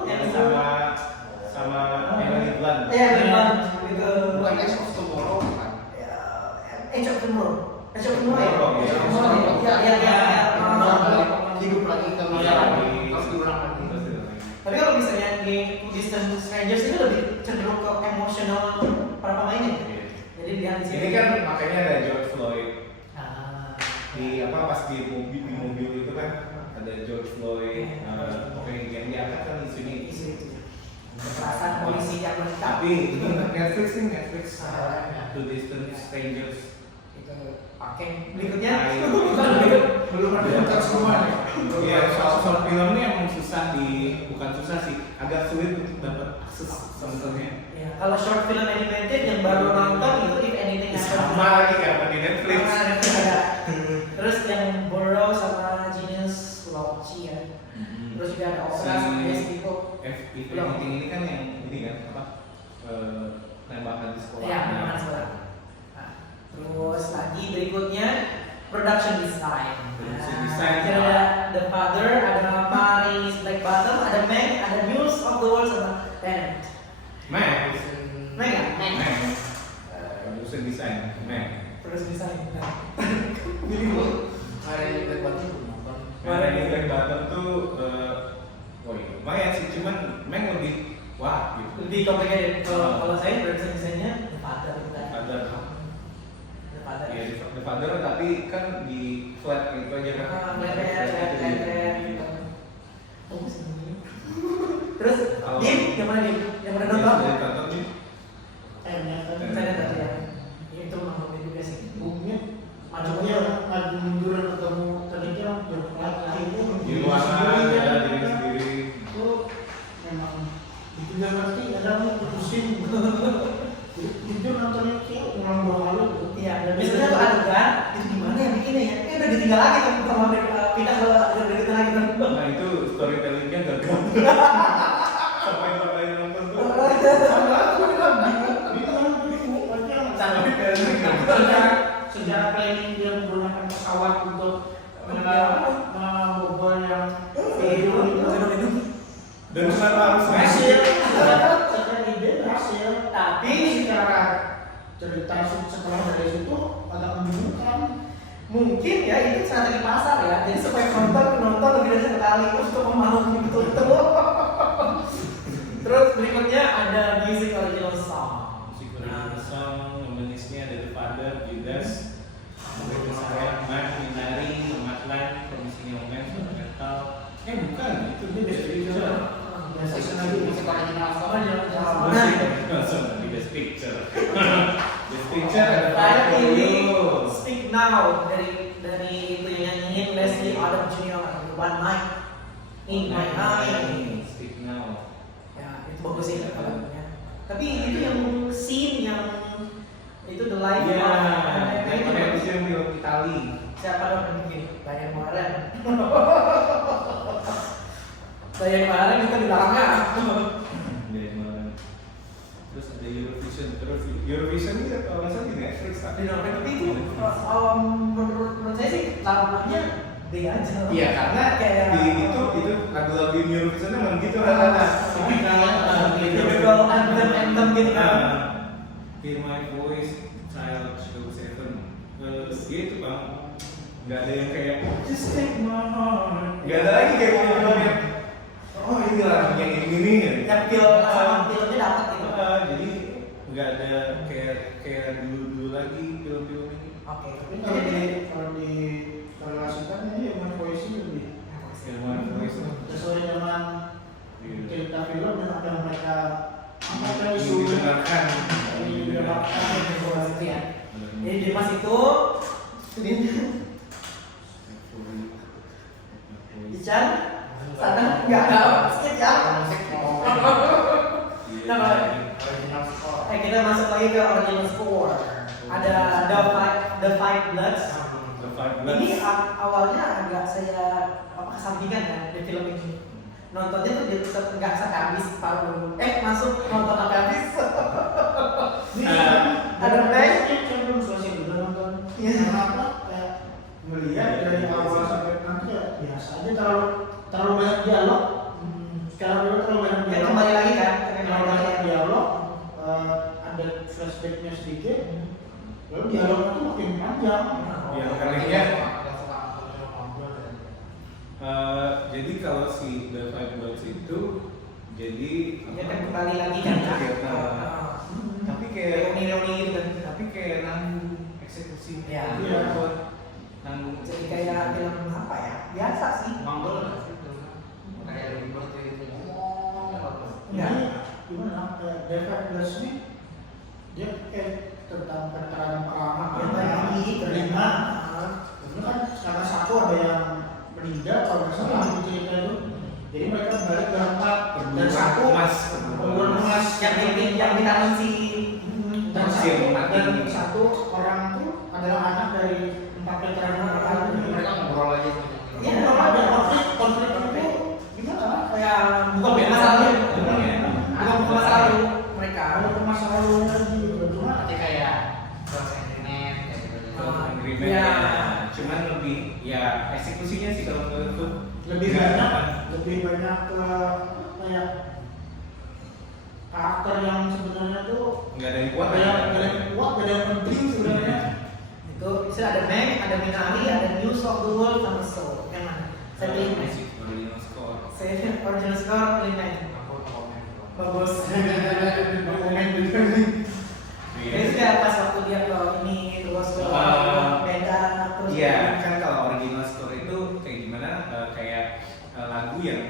Yang Sama Emily Blunt. iya memang gitu. Bukan Edge of Tomorrow kan? Age of Tomorrow. Age of Tomorrow ya. Tomorrow, Age of iya. Tomorrow. Iya iya iya. Hidup lagi ke masa terus diulang lagi. Tapi kalau misalnya di Distant Strangers itu lebih cenderung ke emosional para pemainnya. Jadi dia di Ini kan makanya ada George Floyd ah, di apa pas di mobil itu kan ada George Floyd. Pokoknya yang diangkat kan isunya isu itu. Kekerasan polisi yang menikah. Tapi itu Netflix nih Netflix. Ah. Two Distant Strangers. Itu pakai berikutnya. belum ada yang semua nih. Iya, soal film ini emang susah bukan susah sih, agak sulit untuk dapat akses sebenarnya. Ya, kalau short film animated yang baru nonton itu If Anything Happens. Sama lagi kayak di Netflix. Terus yang Burrow sama Genius Loci ya. Terus juga ada Opera sama Despicable. If Anything ini kan yang ini kan apa? Tembakan di sekolah. Ya, memang sekolah. Nah, terus lagi berikutnya production design. Production design. Jadi ada The Father, ada Paris Black Bottom, ada Meg, ada News of the World sama Tenet. Meg. Meg ya? Meg. Production design. Meg. Production design. Nah. Hari ini Black Bottom belum nonton. Meg ini Black Bottom tuh oh iya, lumayan sih, cuman Meg lebih wah gitu. Lebih complicated. Kalau saya production desainnya The Father gitu kan. Ada The Father. ya The Father tapi kan di flat gitu aja kan. Leret gitu. Oh, sini. Terus Kalau- Dim, yang mana Dim? Yang mana nonton? Dari tonton nih. Saya tadi ya. Itu nonton juga sih. Bumnya Macamnya maju munduran ketemu tadinya berpelat akhirnya Di ruangan ya diri sendiri. itu memang itu nggak ngerti kadang putusin jujur nontonnya kayak ulang dua kali gitu. iya, biasanya tuh adegan itu gimana ya bikinnya ya? Udah ditinggal lagi kan sama pindah ke adegan berikutnya lagi kan. Nah itu storytellingnya gagal. Sampai nonton tuh. Sejarah planning dia menggunakan pesawat untuk membobol yang Dan kenapa harus hasil Messi? secara ide berhasil Tapi secara cerita setelah dari situ agak membingungkan. mungkin ya itu strategi pasar ya. Jadi supaya penonton lebih dari sekali untuk memahami betul-betul. Terus berikutnya ada music original song. Musik original song, nominasinya ada The Father, Judas, Mereka Saya, Mark, Minari, Nomadland, Komisinya Omen, Sound Metal. Bukan, itu dia Best Picture. Biasanya lagi Musik original song. Musik original song di Best Picture. Best Picture ada Saya Fire for pilih You. Speak Now dari itu yang nyanyiin Leslie Odom Jr. One Night in My Mind. Speak Now. Ya itu bagus sih lagunya. Tapi itu yang scene yang itu the life Iya, of- yang mana itu yang film Itali. siapa dong yang bikin? Diane Warren. Diane Warren itu di belakangnya. Dari mana? Terus ada Eurovision ini kalau nggak salah di Netflix kan? Di Norway tapi itu menurut saya sih lagunya B aja. Iya karena Kayak- itu lagu-lagu Eurovision memang gitu rata-rata. Individual anthem gitu kan. Hear My Voice, Child Show 7. Gitu bang. Gak ada yang kayak Just Take My Heart. Gak ada lagi kayak gitu yang oh ini lagunya yang ini. Yang feel sama filmnya dapat gitu. Jadi kayak dulu lagi film-film ini. Oke. Tapi kalau di korelasikan ini Human Voice lebih Human Voice sesuai dengan cerita film dan apa yang mereka angkat yang isu didengarkan. Itu ya. Jadi Dimas itu Ican sana nggak tahu skip ya. Kita masuk lagi ke original score. Ada The Five Bloods. Ini awalnya agak saya kesampingan ya di film ini. Nontonnya tuh nggak sehabis paru. Masuk nonton sampai habis. Ada break. Saya belum selesai juga nonton. Karena apa? Kayak melihat dari awal sampai nanti ya biasa aja, terlalu banyak dialog. Sekarang dulu terlalu banyak Ya dialog. kembali lagi kan. Terlalu banyak dialog. Ada flashbacknya sedikit. Lalu dialognya tuh makin panjang. Ya karena jadi kalau si The Five Bloods itu jadi Ya kan kembali lagi kan. tapi kayak reuni gitu kan. tapi kayak nanggung eksekusi Ya. nanggung Jadi kayak film apa ya? Biasa sih. Manggul nggak sih? Kayak lebih berarti itu ngomong bagus. Iya. Ini gimana? Kayak David Plus ini dia kayak tentang veteran perang Yang lagi terlima. Itu kan karena satu ada yang meninggal kalau nggak salah di cerita itu. Jadi mereka balik berempat dan satu pemburu emas yang ditanam si dan Si yang mati. satu orang itu adalah anak dari 4 veteran perang ini. Mereka ngobrol aja. Iya, Kalau ada konflik itu gimana? kayak bukan masa lalu. Bukan masa lalu mereka. Ada permasalahan lagi gitu. Cuma Nanti kayak cross agreement kayak gitu. agreement Iya. ya. Cuman lebih ya eksekusinya sih kalau menurutku lebih banyak ke kayak karakter yang sebenarnya tuh nggak ada yang kuat ada yang kuat, ada yang penting sebenarnya. Itu bisa ada Meg, ada Minari, ada News of the World sama Soul. Yang mana? Saya pilih Meg. original score. Saya original score pilih Meg. Bagus. Dokumen juga. Ini juga pas waktu dia ke ini terus ke beda terus. Iya, kan kalau original score itu kayak gimana? Kayak lagu yang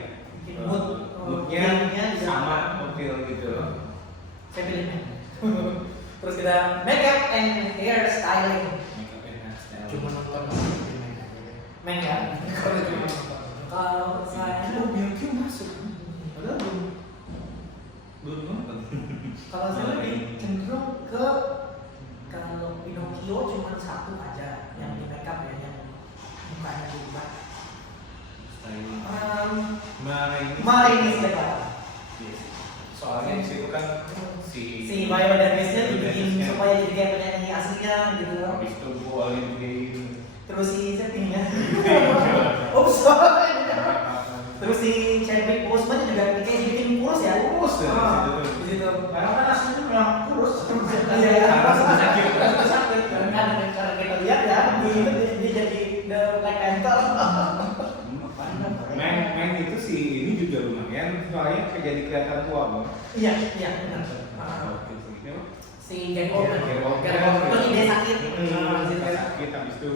moodnya Feelingnya sama mobil gitu loh. Saya pilih Meg. Terus kita makeup and hair styling. Makeup and hairstyle. Cuma nonton Meg ya. kalau cuma nonton. Kalau saya Pinocchio masuk. Padahal belum nonton. kalau saya lebih cenderung ke kalau Pinocchio cuma satu aja yang di makeup ya, yang mukanya berubah. Marini siapa? Soalnya di situ kan Si Viola Davisnya dibikin supaya jadi kayak penyanyi aslinya gitu. habis itu boleh Terus si siapanya? Oh sorry. Terus si Chadwick Boseman juga kayak dibikin kurus ya? Kurus ya, Di situ. Karena kan aslinya memang kurus. Iya ya. Karena sakit. Sakit. Karena kita lihat ya, dia jadi The Black Panther. Main itu sih ini juga lumayan soalnya kayak jadi kelihatan tua bang. Iya, iya benar. Si Gary Oldman. Terus dia sakit. Sakit habis itu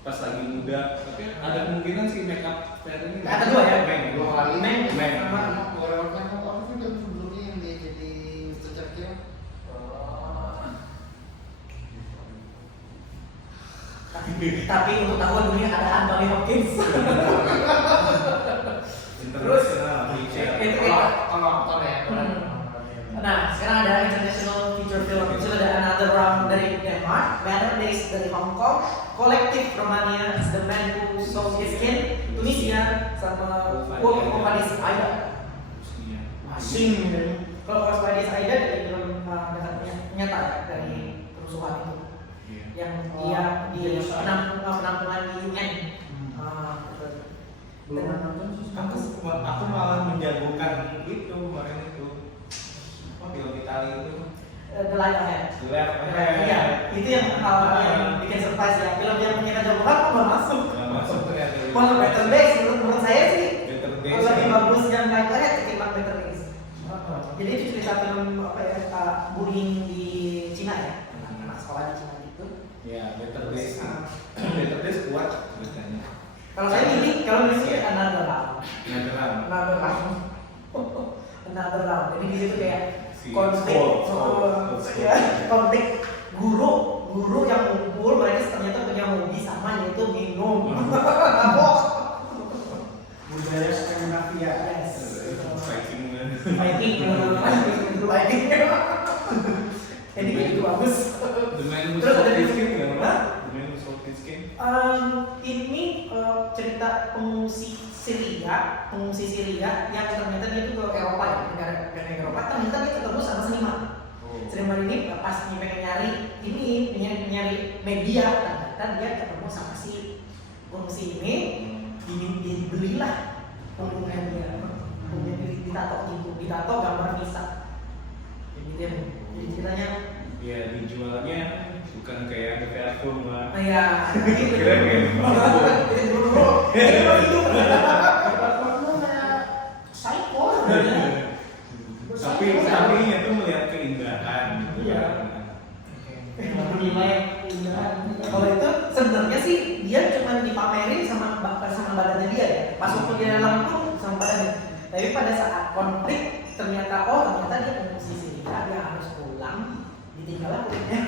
pas lagi muda. Tapi ada kemungkinan si makeup fair ini. Kata dua ya? Main. Dua kali. Main. Orang apa sih dan sebelumnya yang dia jadi Mr. Churchill? Tapi untuk tahun dunia ada Anthony Hopkins. Terus Itu Kalau aktor ya. Nah, sekarang ada international feature film. Itu ada Another Round dari Denmark, Better Days dari Hong Kong, Collective Romania, The Man Who Sold His Skin, Tunisia, sama Wolf of Addis Aida. Asing gitu. Kalau Wolf of Addis Aida dari film nyata ya, dari kerusuhan itu, yang dia di penampungan di UN. Belum nonton sih. Aku malah menjagokan itu kemarin itu. Film Italia itu. The Light Ahead. Iya, itu yang bikin surprise ya. Film yang kita coba kok nggak masuk. Nggak masuk ternyata. Malah Better Days menurut saya sih Better Days. lebih bagus yang Light Ahead ketimbang Better Days. Jadi itu cerita film apa ya, bullying di Cina ya. sekolah di Cina gitu. Ya, Better Days. Better Days kuat ceritanya. Kalau saya ini another round. Another round. Another round. Jadi di situ kayak Si konflik, konflik guru yang ngumpul, mereka ternyata punya hobi sama, yaitu minum. Mabok. Budaya Skandinavia. Yes. Fighting. Fighting. Ini itu bagus. The Man Who Terus Sold ada His di- Skin nggak? Hah? The Man Who Sold His Skin. Ini cerita pengungsi Syria yang ternyata dia itu ke Eropa ya, negara Eropa, ternyata dia ketemu sama seniman. Seniman ini pas dia pengen nyari media, ternyata dia ketemu sama si pengungsi ini, dibelilah punggungnya dia, ditato gambar Nisa. Jadi ceritanya. Ya dijualnya bukan kayak DP album lah. Ya, Kira kayak psycho. tapi itu melihat keindahan gitu. Iya. Menilai keindahan. Kalau itu sebenarnya sih dia cuma dipamerin sama badannya dia ya. Pas waktu dia langsung sama badannya. Tapi pada saat konflik ternyata dia pengungsi Syria, dia harus pulang, ditinggal kulitnya.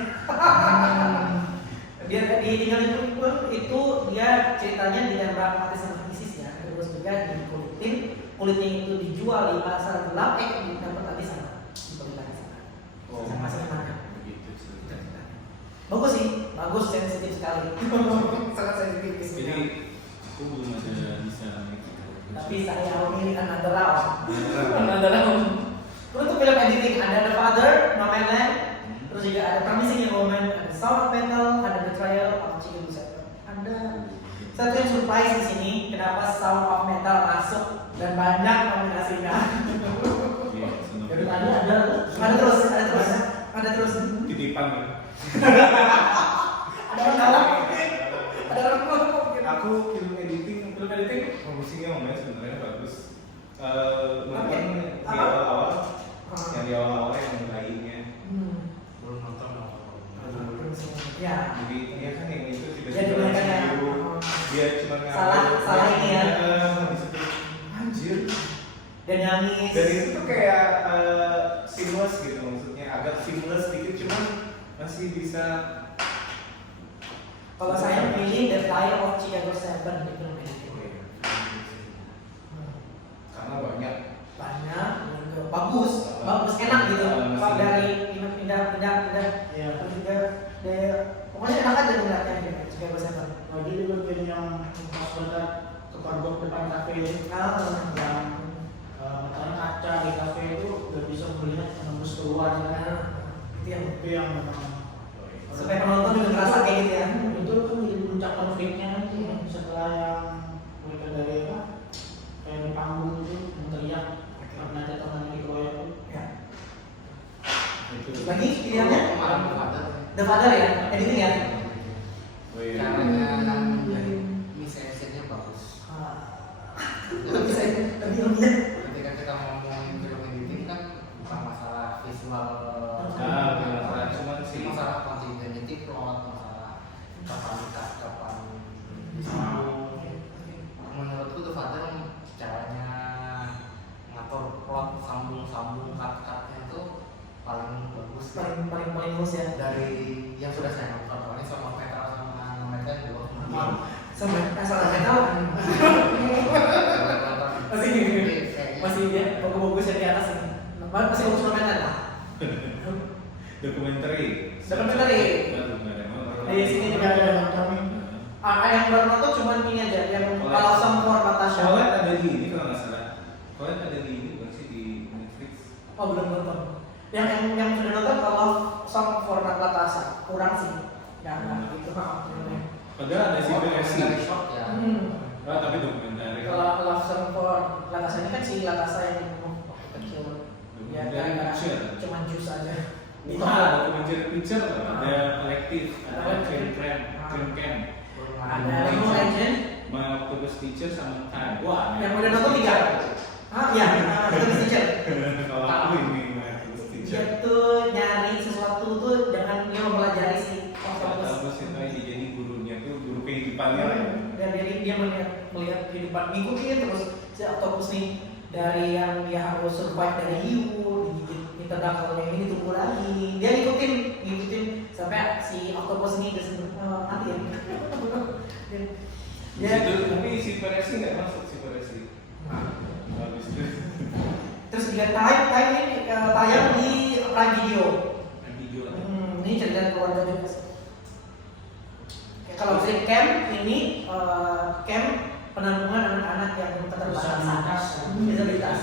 Dia ditinggalin kulit pun itu dia ceritanya ditembak mati sama ISIS ya. Terus juga kulitnya itu dijual di pasar gelap, dapat lagi sama dibeli lagi sama senimannya. Begitu ceritanya. Bagus sih, bagus, sensitif sekali. Sangat sensitif. Jadi aku belum ada bisa Tapi saya memilih Another Round. Untuk film editing ada The Father, Nomadland, terus juga ada Promising Young Woman, ada Sound of Metal, ada The Trial of Chicken Butter. Ada satu yang surprise di sini, kenapa Sound of Metal masuk dan banyak nominasinya. Dari tadi ada Ada terus. titipan ya. Ada orang dalam, ada orang dalam. Aku film editing komposisinya lumayan sebenarnya bagus. Mungkin di awal-awal yang lainnya. Belum nonton Ya. Jadi dia kan yang itu Ya, digunakan ya. dia cuma Salah ini ya. Habis itu anjir. Dan nangis. Dan itu tuh kayak seamless gitu, maksudnya agak seamless dikit, cuman masih bisa. Kalau saya pilih The Trial of Chicago 7 di film ini. Karena banyak. Bagus, enak gitu. Pak dari pindah, Ya. terus juga pokoknya enak aja ngeliatnya gitu. Chicago 7. Lagi juga film yang pas banget kepergok depan kafe yang matanya kaca di kafe itu udah bisa melihat menembus keluar. Itu yang memang Supaya penonton juga ngerasa kayak gitu ya. itu kan jadi puncak konfliknya nanti setelah yang mereka dari apa kayak di panggung itu teriak karena ada temannya dikeroyok tuh. Ya. Itu. Lagi pilihannya The Father ya, editing ya. Oh iya. caranya dari mise-nya bagus. Lebih Ketika kita ngomongin film editing kan bukan masalah visual, Cuman sih sih masalah continuity plot, masalah kapasitas kapan. Menurutku tuh Father caranya ngatur plot, sambung cut-cutnya itu paling bagus. paling bagus ya. Dari yang sudah saya nonton, soalnya sama Petra sama Nomadland juga Sampai asal metal masih dia bagus ya di atas ini. Masih bagus permainan lah. dokumenter. Di sini juga ada kami. Yang baru nonton cuma ini aja, yang kalau Song for Natasha. Colette ada di ini kalau nggak salah. Colette ada di ini bukan sih di Netflix? Oh belum nonton. Yang sudah nonton kalau Song for Natasha kurang sih. Ya nggak gitu. Padahal ada sih versi. dari short ya. Oh, tapi dokumenter. Kalau Song for Natasha ini kan si Natasha yang ngomong waktu kecil. Ya kan cuma jus aja. Bukan, ada dokumenter picture, ada kolektif, ada film camp. Ada Lego Legend. My Octopus Teacher sama Time. Wah, Yang udah nonton 3. Iya, Octopus Teacher. Kalau aku ini My Octopus Teacher. Dia tuh nyari sesuatu tuh dengan dia mempelajari si dia melihat kehidupan ngikutin terus si Octopus nih dari yang dia harus survive dari hiu digigit minta dakelnya ini tumbuh lagi dia ngikutin sampai si Octopus ini udah mati ya. Ya. Itu tapi si Peresi nggak masuk si Peresi. Habis itu. Terus juga tayang di Prime Video. Video. Ini cerita keluarga juga. Kalau Trip Camp ini camp penampungan anak-anak yang keterbatasan disabilitas.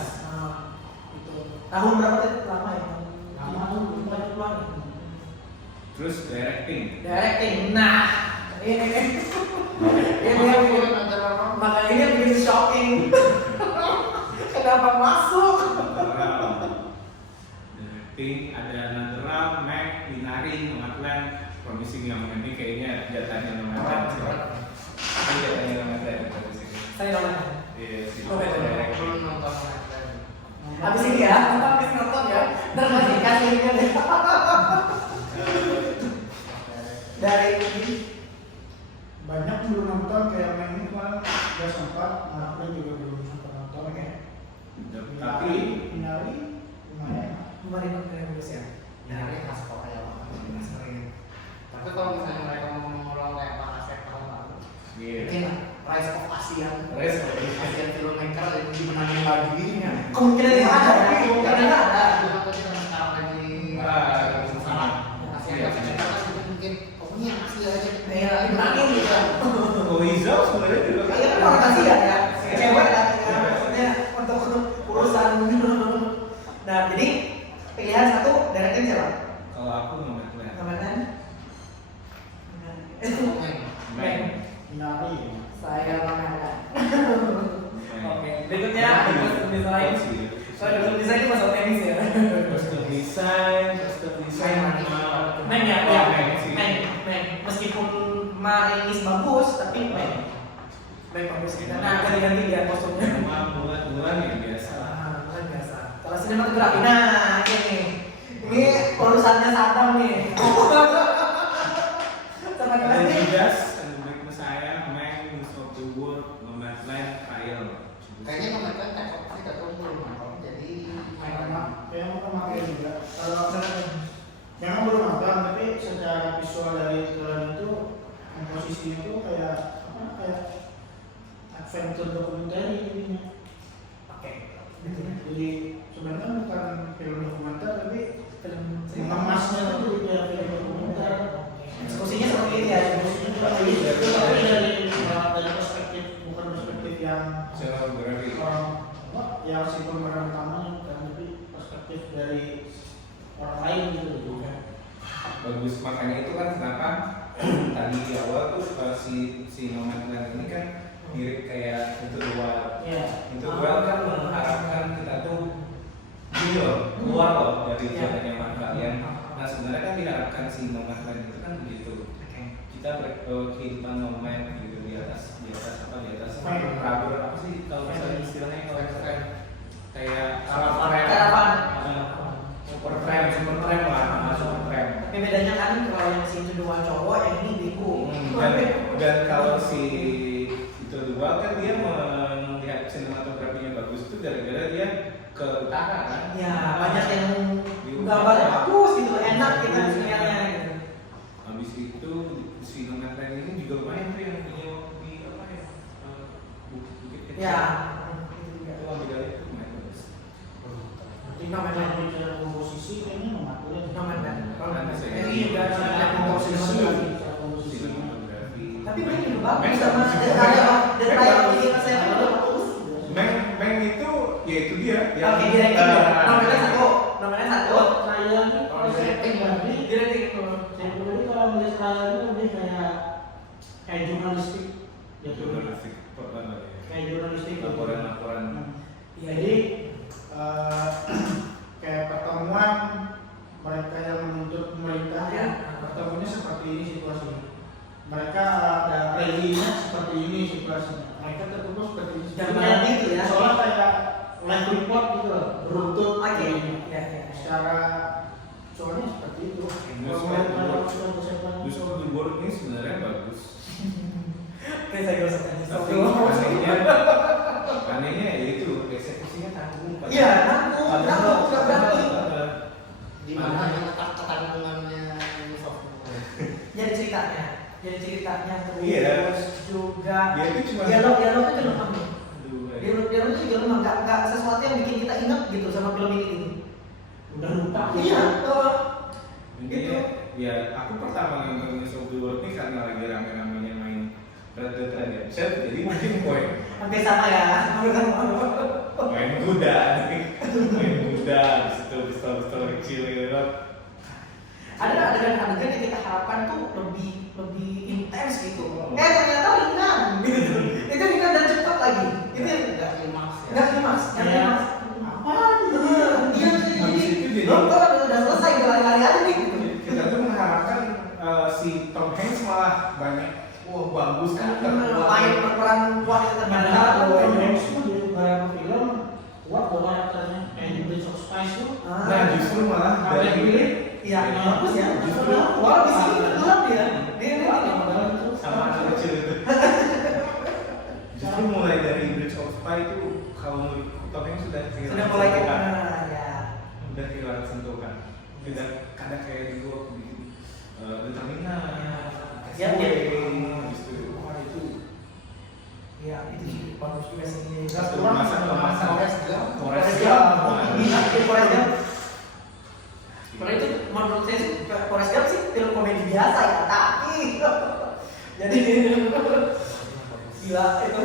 Itu tahun berapa tuh lama ya? Lama tuh banyak banget. Terus directing. Nah ini yang bikin makanya ini yang bikin shocking. Kenapa masuk? Directing ada Nanderam, Mac, Minari, Nomadland, Promising Young ini kayaknya jatahnya Nomadland. Ini jatahnya Nomadland dari sini. Saya Nomadland. Iya sih. Belum nonton. Habis ini ya, habis nonton ya. Ntar kasih linknya deh. Dari ini Banyak belum nonton kayak main ini kan udah sempat, anaknya juga belum sempat nonton kayak. Tapi Minari lumayan. kemarin bagus ya. Nyari khas Korea banget. Tapi kalau misalnya mereka mau ngomong kayak Pak Asep tahun lalu, iya. mungkin Rise of ASEAN, Rise of Asian filmmaker itu dimenangin lagi ya. Kemungkinan itu ada, kemungkinan ada. Atau kita sekarang lagi masalah ASEAN filmmaker itu mungkin pokoknya asli aja. Iya, dimenangin gitu. Koizal sebenarnya juga Iya kan orang kasihan ya, cewek kan, maksudnya untuk urusan. Nah jadi pilihan satu directing siapa? kalau aku Nomadland. Nomadland. Mac. Minari. Saya Nomadland. Oke, berikutnya kostum desain. Kostum desain itu masalah tenis ya. Kostum desain. Meng ya, Oh, ya. Meng sih. Meng. Meskipun Marinis bagus, tapi Meng bagus kita. Nah, ganti-ganti dia kostumnya. Cuma bulan yang biasa. Bukan biasa. Kalau sinematografi, nah ini urusannya Saddam nih. Sama Ada dengan ini. Judas, ada Black Messiah, Mac, News of the World, Nomadland, Trial. Kayaknya mereka cakep sih tapi belum nonton. Jadi Yang pertama kali juga. Memang belum nonton, tapi secara visual dari trailer itu komposisinya itu kayak apa? Kayak adventure dokumenter jadinya. Oke. Jadi sebenarnya bukan film dokumenter tapi Film mengemasnya itu kayak film dokumenter. eksekusinya seperti itu ya. Eksekusinya juga kayak gitu, tapi dari perspektif bukan perspektif yang Scenografi. yang si pemeran utamanya bukan, tapi perspektif dari orang lain gitu juga. Bagus, makanya itu kan kenapa tadi di awal tuh si Nomadland ini kan mirip kayak Into the Wild. Iya. Into the Wild kan mengharapkan kita tuh gini loh, keluar loh dari zona nyaman kalian. Nah sebenarnya kan diharapkan si Nomadland itu kan begitu. Kita kehidupan nomad gitu di atas rabur apa sih kalau misalnya istilahnya kalau kayak Karavan. super tram lah, super tram. Tapi bedanya kan kalau yang si itu dua cowok, yang ini bego. Dan kalau si itu dua kan dia melihat sinematografinya bagus itu gara-gara dia ke utara kan. Ya banyak yang gambarnya bagus gitu, enak kita sebenarnya gitu. Habis itu si Nomadland ini juga lumayan tuh yang punya di apa ya bukit kecil. Ya. Itu ambil itu lumayan bagus. Berarti kalau bicara komposisi kayaknya Nomadland. Nomadland. Ini juga ada komposisi. Tapi Meng juga bagus sama detail yang saya juga bagus. Meng itu ya itu dia. Oke, directing. Nomadland satu. Trial ini kalau directing berarti Directing itu. saya pribadi kalau melihat trial itu lebih kayak jurnalistik. Jurnalistik. Kayak jurnalistik. Laporan. Jadi kayak pertemuan mereka yang menuntut pemerintah Ya. pertemuannya seperti ini situasinya. Mereka ada rally-nya seperti ini situasinya. Mereka terkumpul seperti ini. Gambaran itu ya. Soalnya kayak live report gitu loh, beruntut. Oke. ini. Ya. Secara soalnya seperti itu. News Kalau of the mereka World. sudah persiapan News of the World ini sebenarnya bagus. Kayak saya gosok aja. Tapi anehnya ya itu eksekusinya tanggung. Iya, nanggung nggak berarti. Di mana yang letak ketanggungannya ini software? Jadi ceritanya terus Iya. juga Dia itu cuma dialognya juga lemah. Aduh, Dialognya juga lemah, nggak sesuatu yang bikin kita ingat gitu sama film ini. Udah lupa. Iya, Intinya, ya aku pertama nonton News of the World ini karena lagi rame-ramenya main Red Dead Redemption, jadi mungkin hampir sama ya. main kuda, habis itu pistol kecil gitu. Ada adegan-adegan yang kita harapkan tuh lebih intens gitu. Ternyata ringan gitu. Itu ringan dan cepat lagi. Itu Nggak klimaks ya. nggak klimaks. Apa? Dia Habis itu jadi jadi- udah selesai lari-lari aja nih. Kita tuh mengharapkan si Tom Hanks malah banyak, wah bagus kan, Main berperan wanita ternyata. Padahal Tom Hanks tuh di beberapa film kuat loh karakternya. Kayak di Prince of Spice tuh. Nah justru malah Sampai dari dipilih. Iya, bagus ya. Justru Walau di sini gelap ya. Dia sama anak kecil itu. Justru mulai dari Bridge of Spies itu kalau menurut Tom Hanks sudah mulai ke sentuhan. ya. Udah kehilangan sentuhan. Tidak kadang kayak dulu aku bikin determinan. Ya, ya. Justru wah itu. Iya, itu sih bagus juga sih. Satu masa Forrest Gump. Forrest Karena itu menurut saya sih Forrest Gump sih film komedi biasa ya, tapi jadi gila itu.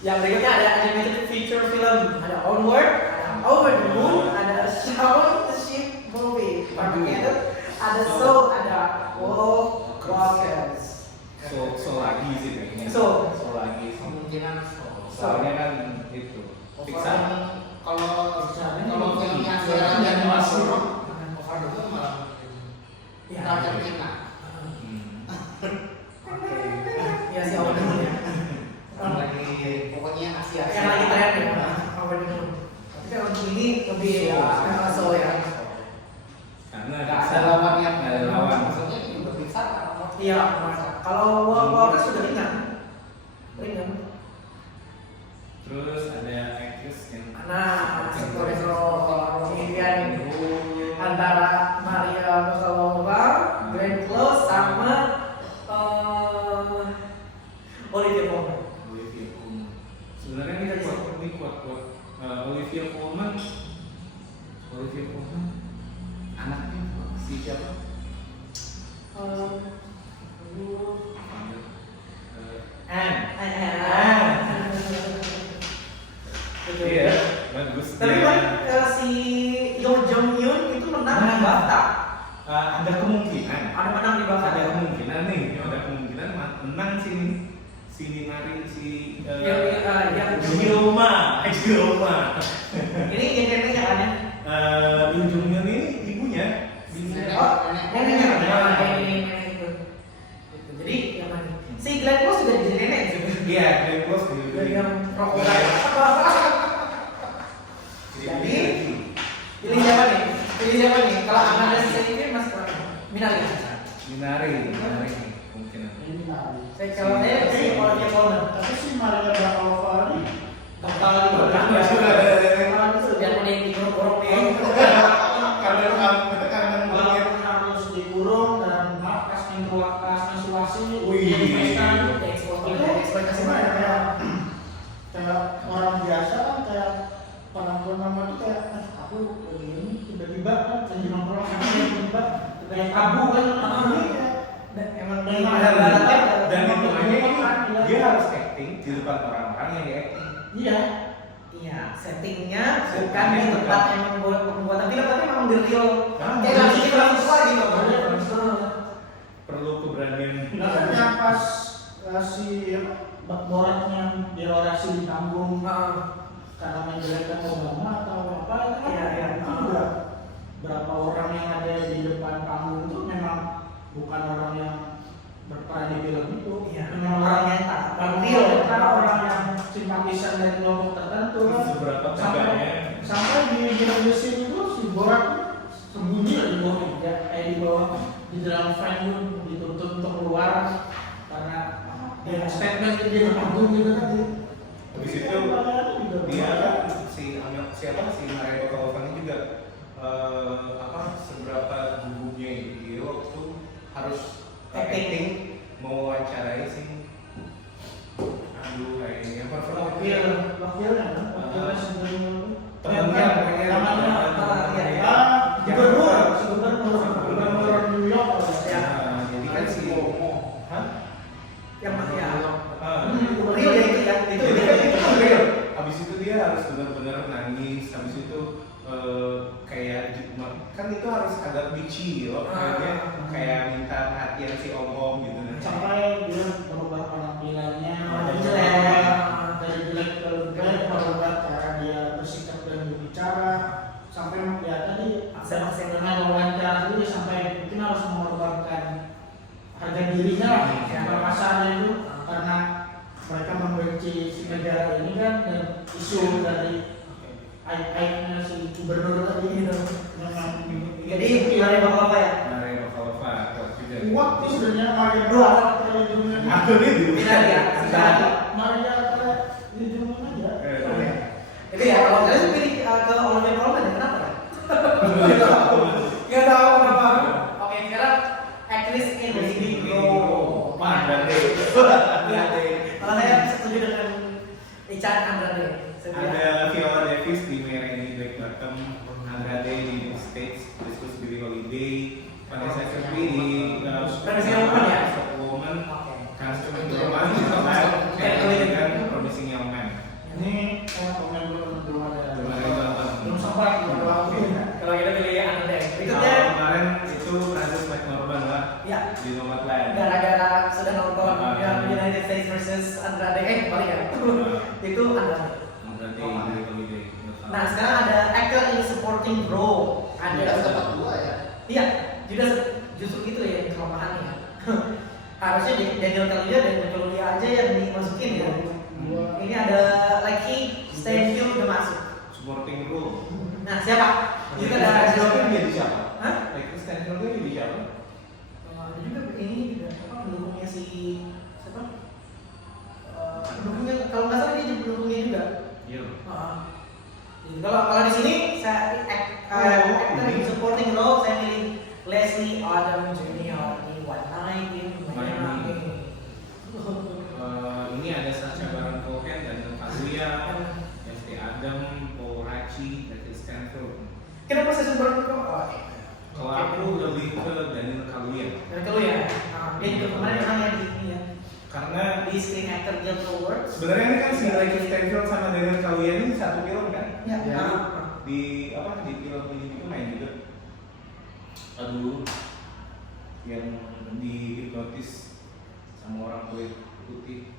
Yang berikutnya ada animated feature film, ada Onward, ada Over the Moon, ada Shaun the Sheep movie, itu ada Soul, ada Wolf Walkers. So lagi sih kayaknya. So lagi. Kemungkinan Soalnya kan itu Pixar. Kalau Pixar. filmnya Sierra dan Masuk over the moon malah Ya. Argentina. Ya si Over the Moon ya. Pokoknya Asia. Yang lagi tren ya, Over the Moon. Tapi kalau untuk ini lebih Soul ya. Karena Nggak ada lawan yang nggak ada lawan. Maksudnya ini udah Pixar karena Iya, kalau Walkers sudah ringan. Terus ada aktris yang Nah, kemudian antara Maria Bakalova, Glenn Close sama Olivia Colman. Olivia Colman. Sebenarnya ini kuat Olivia Colman anaknya si siapa? Iya, bagus. Tapi Dia- kan si Yo Jong Hyun itu menang di BAFTA. ada kemungkinan. Ada menang di BAFTA. Ada kemungkinan nih, ada kemungkinan menang sini. Si nari si Yang Gilma. ini neneknya kan ya? Lee Jung Hyun ini ibunya. Neneknya kan? Nenek itu. Jadi yang mana? Si Glenn Close juga jadi nenek juga. Iya, Glenn Close dulu. Dari yang rokok. Jadi pilih siapa nih? Kalau Amanda Seyfried masih kurang. Minari. Minari kemungkinan. Ini menarik. Kalau saya sih Olivia Colman. Tapi si Maria Bakalova ini bakal di belakang. Biar mau dikurung-kurung nih. Walaupun harus dikurung dan pas menstruasi, Wih. Eksploitasi mana ya? kayak orang biasa kan kayak penonton nama itu kayak aku begini tiba-tiba kan jadi nongkrong sama tiba-tiba kayak tabu kan Emang Memang ada baratnya. Dan hitungannya ini dia harus acting di depan orang-orang yang dia acting. iya Iya, settingnya bukan di tempat yang pembuatan film, tapi memang di real. Kayak langsung di film tua gitu. Perlu keberanian. nah kan yang pas si Boratnya dia orasi di panggung karena menjelekkan Obama atau apa itu kan Iya. itu juga berapa orang yang ada di depan panggung itu memang bukan orang yang berperan di film itu, Iya. memang orang nyata, orang real, karena orang yang simpatisan dari kelompok tertentu. Seberapa sampai tegaknya. sampai di film itu si Borat sembunyi di bawah meja, di bawah di dalam frame pun dituntut untuk keluar karena Ya, statement jadi panggung gitu kan. Habis itu dia kan siapa si Mario Kawasan juga seberapa gugupnya dia waktu harus acting mau wawancarai si kayaknya apa Wakilnya kan, wakilnya sebelum temennya pokoknya gubernur New York Ya. jadi kan si yang ya Real real ya itu ya itu jadi kan itu kan real. Habis itu dia harus benar-benar nangis. Habis itu kayak kan itu harus agak bitchy loh. Kayaknya kayak minta perhatian si om gitu. sampai dia merubah penampilannya dari jelek ke baik, merubah cara dia bersikap dan berbicara sampai ya tadi dengan wawancara itu sampai mungkin harus mengorbankan harga dirinya lah karena pasarnya itu karena mereka membenci si negara ini kan dan isu dari aib-aibnya si gubernur tadi gitu memang jadi dari bapak ya Mario Kawasan juga. kuat sih sebenarnya Maria doa kayak jumlah Aku nih dulu. benar ya Maria kayak di jumlah aja itu ya kalau kalian pilih ke Olympic Roman ya kenapa ya nggak tahu kenapa oke sekarang aktris Indigo Andrade. kalau saya setuju dengan Ican Andrade Ada Viola Davis di Mary Black Bottom, Andrade di States, Discuss Billie Holiday, Vanessa Kirby di Promising Young Woman ya? Woman, oke Constance Roman, dengan Promising Young Man. ini pemain belum ada Belum belum sempat belum kalau kita pilih Andrade berikutnya Kemarin itu Francis McDormand lah ya di Nomadland. gara-gara sudah nonton yang United States versus Andrade balik ya itu Andrade Andrade Billie Holiday. nah sekarang ada actor in supporting role Ada ada dapat 2 ya. iya juga justru gitu ya kelemahannya ya harusnya Daniel Kaluuya dan Kaluuya aja yang dimasukin ya ini ada Lucky Stanfield udah masuk Supporting role. nah siapa itu ada Stanfield jadi siapa? Hah? Like Stanfield jadi siapa? ada juga ini juga apa pendukungnya si siapa pendukungnya kalau nggak salah dia jadi pendukungnya juga Iya. Jadi kalau di sini saya actor in supporting role saya pilih Leslie Odom Jr. di One Night in Miami. Ini ada Sacha Baron Cohen dan Kaluuya, Leslie Adam, Paul Raci, dan Stanfield. Kenapa saya super Kalau aku lebih ke Daniel Kaluuya, Dan kalau ya, dia juga kemarin memang yang di ini ya karena di Screen Actor Guild Awards. sebenarnya ini kan si Leslie Stanfield sama Daniel Kaluuya ini satu film kan? Ya. Di di film ini juga main juga. Aduh, yang di hipnotis sama orang kulit putih.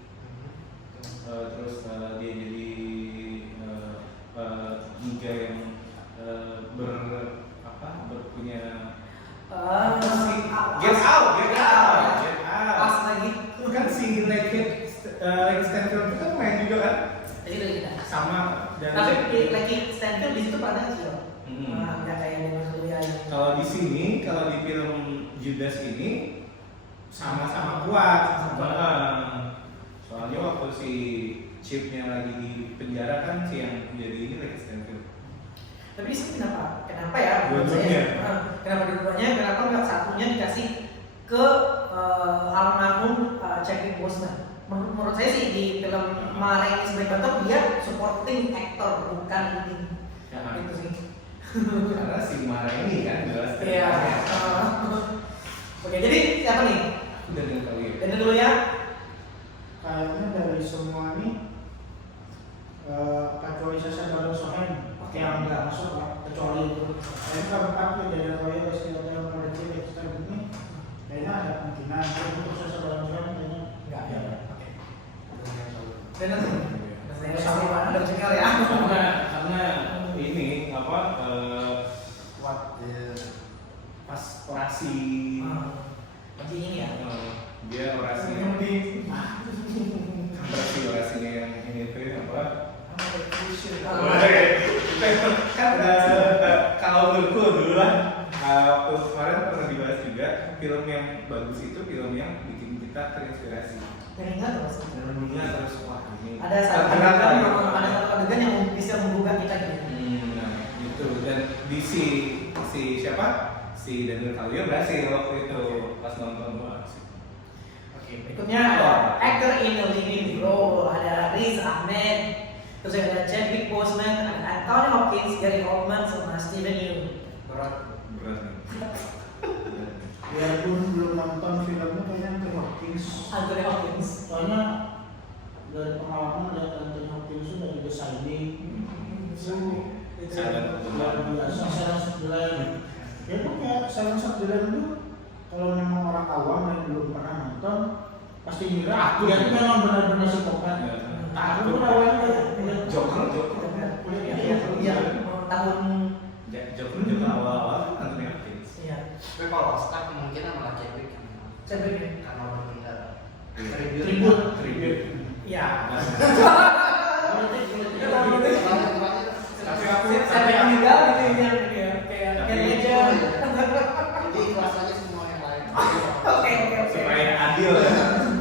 Terus dia jadi tiga yang berpunya Get Out. Pas lagi. Kan si Leslie Stanfield itu kan main juga kan? Jadi tidak. Sama dan Tapi lagi Stanfield di situ pada sih. Hmm. Nggak kayak Daniel Kaluuya. Kalau di sini, kalau di film Judas ini sama-sama kuat. Soalnya waktu si Chipnya lagi di penjara kan si yang jadi ini lagi Stanfield. Tapi di sini kenapa? Kenapa ya? Dua-duanya. Kenapa dua-duanya? Kenapa nggak satunya dikasih ke almarhum Chadwick Boseman? Menurut saya sih di film Marine is Black Panther dia supporting actor bukan leading. Ya. Itu sih. Karena si Mara ini kan jelas. Iya. Oke, jadi siapa nih? Udah dengan kali ya. Dan dulu ya. kayaknya dari semua ini kecuali Sacha Baron Cohen yang nggak masuk lah kecuali itu kayaknya keempat ya dari Roy Leslie Odom Jr. ini kayaknya ada kemungkinan tapi untuk Sacha Baron Cohen kayaknya Nggak ada. Oke. Dan nanti. Iya. Sama ada cengal ya. Karena ini apa Kuat. pas orasi Nanti ini ya. dia orasi orasinya yang ini tuh apa kan kalau menurutku dulu lah waktu kemarin pernah dibahas juga film yang bagus itu film yang bikin kita terinspirasi. Teringat terus. Mengingat terus wah ini. Ada satu adegan yang bisa membuka kita gitu. Nah itu dan di si siapa si Daniel Kaluuya berhasil waktu itu pas nonton wah. Oke, berikutnya ada actor in the leading role, ada Riz Ahmed, terus ada Chadwick Boseman, ada Anthony Hopkins, Gary Oldman, sama Steven Yeun. Berat nih. Biarpun belum nonton filmnya kayaknya Anthony Hopkins. Anthony Hopkins. Soalnya dari pengalaman lihat Anthony Hopkins itu dari The Shining itu luar biasa. Silence of the Lambs. Ya itu kayak Silence of the Lambs itu kalau memang orang awam yang belum pernah nonton pasti ngira dia itu memang benar-benar psikopat. Aku pun awalnya Joker. Iya, tahun Joker awal-awal kan Anthony Hopkins. iya. Tapi kalau Oscar kemungkinan malah Chadwick Chadwick ya? karena udah meninggal. tribut. Iya. Tapi aku Sampai meninggal gitu ya, kayak legend. Jadi ikhlas aja semua yang lain. Oke. supaya adil ya.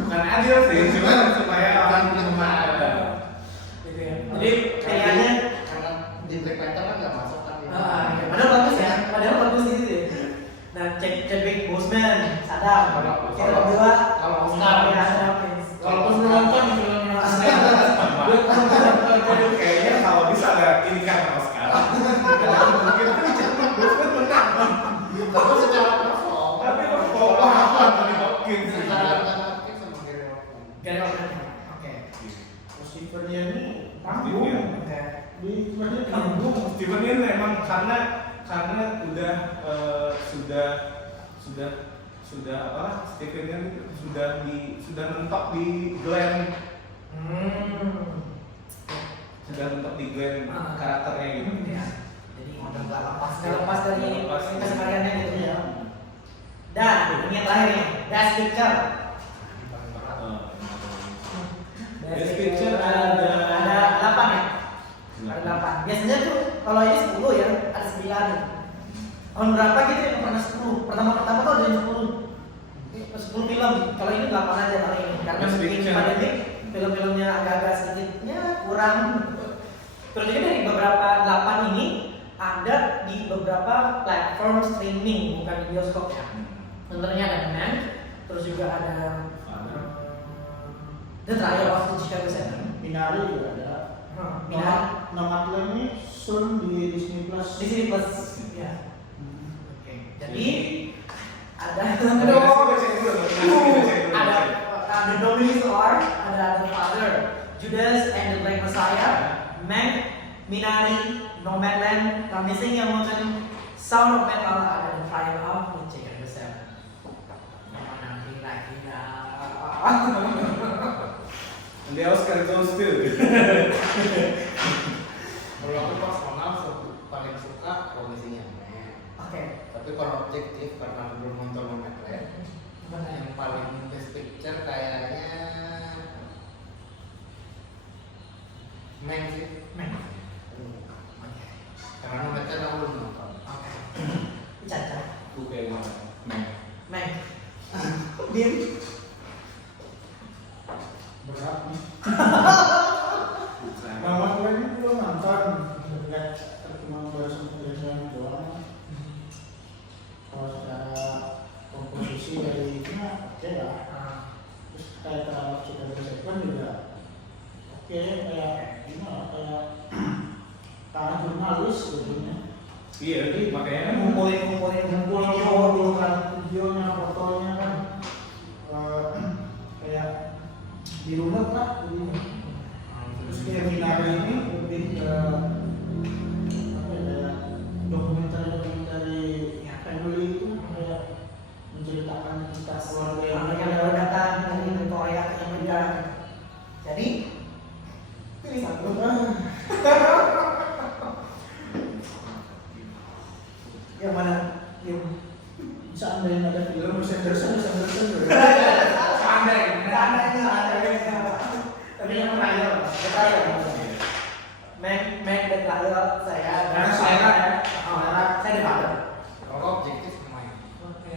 Bukan adil sih, cuma supaya orang ada. Gitu ya. Jadi kayaknya karena di Black Panther kan nggak masuk kan. padahal bagus ya, padahal bagus gitu ya. Nah, Chadwick Boseman, Sadam, kita berdua Kalau Oscar ya, Anthony Hopkins. Walaupun belum nonton filmnya asli. Kayaknya kalau bisa nggak ini kan Oscar. Mungkin Boseman menang. tapi secara perform, Tapi kok Anthony Hopkins sih. secara mungkin sama Gary Oldman. Gary Oldman. Oke. Steven Yeun ini tanggung. Steven. Oke. Di sebenarnya tanggung. Steven Yeun memang karena udah sudah apa Steven Yeun sudah mentok di Glenn sudah mentok di Glenn karakternya gitu. Ya. Jadi nggak lepas dari kesehariannya gitu ya. Dan ini yang terakhir nih, Best Picture. Best Picture ada 8 ya. Ada 8. Biasanya tuh kalau ini 10 ya, ada 9. Tahun berapa gitu yang pernah 10? Pertama tuh ada yang 10 film. Kalau ini 8 aja kali ini. Karena Best mungkin Picture. pandemi film-filmnya agak-agak sedikitnya kurang. Terus juga dari beberapa 8 ini ada di beberapa platform streaming, bukan di bioskop ya. Contohnya ada Man, terus juga ada The Trial of the Chicago 7. Minari juga ada. Minari. Nomadland ini soon di Disney Plus. Disney Plus. Ya. Oke. Jadi ada ada The Nominees are ada The Father, Judas and the Black Messiah, Mank, Minari, Nomadland, Promising Young Woman, Sound of Metal, ada The Trial of the Chicago 7. Mana kira-kira? The Oscar goes to. Kalau aku personal paling suka komisinya. Oke. Tapi kalau objektif karena belum nonton Nomadland, yang paling best picture kayaknya Mank sih. Mank. Karena Nomadland aku belum nonton. Oke. Caca. Aku kayak Mank. Diam. Berat nih. Nomadland ini belum nonton. Lihat cuma baru sempat doang. Kalau secara komposisi dari ini oke lah. Terus kayak terhadap Chicago 7 juga oke, kayak gimana, kayak karena jurnalis sebetulnya. Iya, Jadi makanya kan ngumpul videonya, fotonya kan kayak dirunut lah. Jadi terus kayak Minari ini lebih ke apa ya, dokumenter family itu kayak menceritakan kisah keluarga Yang datang dari Korea ke Amerika. Jadi pilih satu. Yang mana? Yang Seandainya ada film Sanderson. Seandainya. Tapi yang terakhir, Mank dan terakhir saya. Karena saya saya di Father. Kalau objektif lumayan. Oke.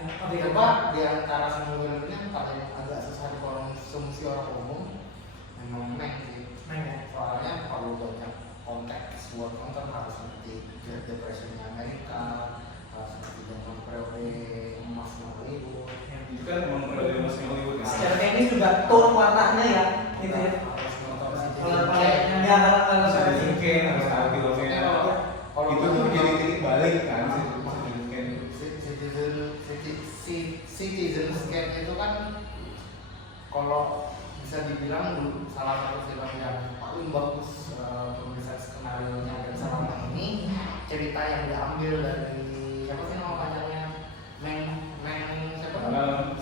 coba di antara semua film ini yang paling agak susah dikonsumsi orang umum memang Meg sih. Soalnya perlu banyak konteks buat nonton, harus ngerti Great Depression-nya Amerika, harus ngerti zaman periode emas Hollywood. Itu kan emang periode emas Hollywood ya. Secara teknis juga tone warnanya ya, gitu ya. Harus nonton Kalau Citizen Kane harus tahu filmnya. Itu tuh jadi titik balik kan Citizen Kane itu kan kalau bisa dibilang dulu salah satu film yang paling bagus penulisan skenario nya dan selama ini cerita yang diambil dari siapa sih nama panjangnya siapa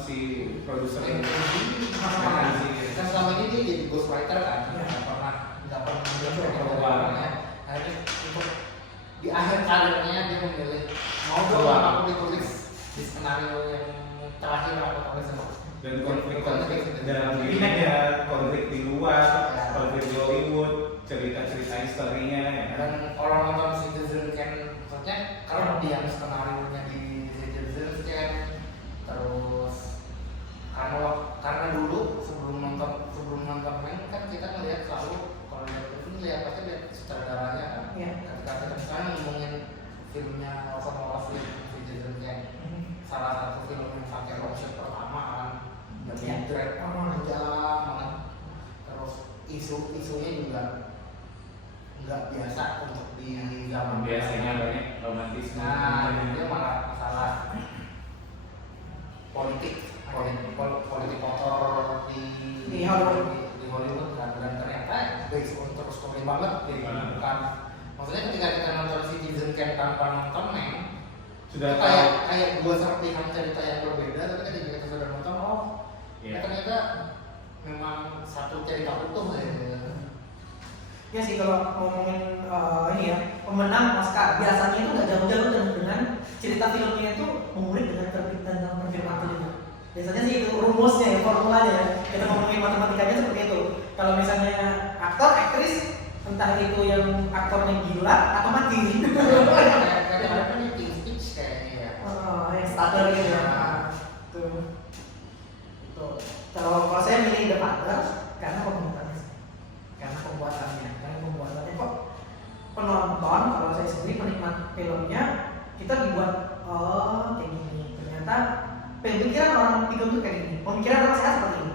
si produser kan selama ini dia jadi ghostwriter kan nggak pernah keluarnya akhirnya untuk di akhir karirnya dia memilih mau dong aku ditulis di skenario yang terakhir aku tulis dan konflik dalam dirinya ya, konflik di luar, konflik di Hollywood, cerita-cerita historinya ya. Dan kalau nonton Citizen Kane, maksudnya kalau dia skenario nya di Citizen Kane, terus karena dulu sebelum nonton main kan kita ngelihat selalu kalau lihat pasti lihat sutradaranya kan. Ketika kita sekarang ngomongin filmnya Orson Welles Citizen Kane, salah satu film yang pakai long shot pertama kan. Dan drag panjang banget, terus isunya juga nggak biasa untuk di zaman biasanya banyak romantisme. Nah, dia malah masalah politik kotor di Hollywood kan, dan ternyata based on true story banget, jadi bukan maksudnya ketika kita nonton Citizen Kane tanpa nonton Meg sudah kayak dua serpihan cerita yang berbeda, tapi ketika kita sudah nonton ternyata memang satu cerita utuh Ya sih kalau ngomongin ini ya pemenang Oscar biasanya itu nggak jauh-jauh dengan cerita filmnya itu murid dengan terbit dan perfilman filmnya. Biasanya sih itu rumusnya ya, formulanya ya. Kita ngomongin matematikanya seperti itu. Kalau misalnya aktor, aktris, entah itu yang aktornya gila atau mati. Kadang-kadang ini speech kayaknya ya. Oh, yang standar gitu ya. Tuh. Kalau saya milih The Father karena pembuatannya kok penonton, kalau saya sendiri penikmat filmnya kita dibuat kayak gini, ternyata pemikiran orang itu tuh kayak gini, pemikiran orang sehat seperti ini,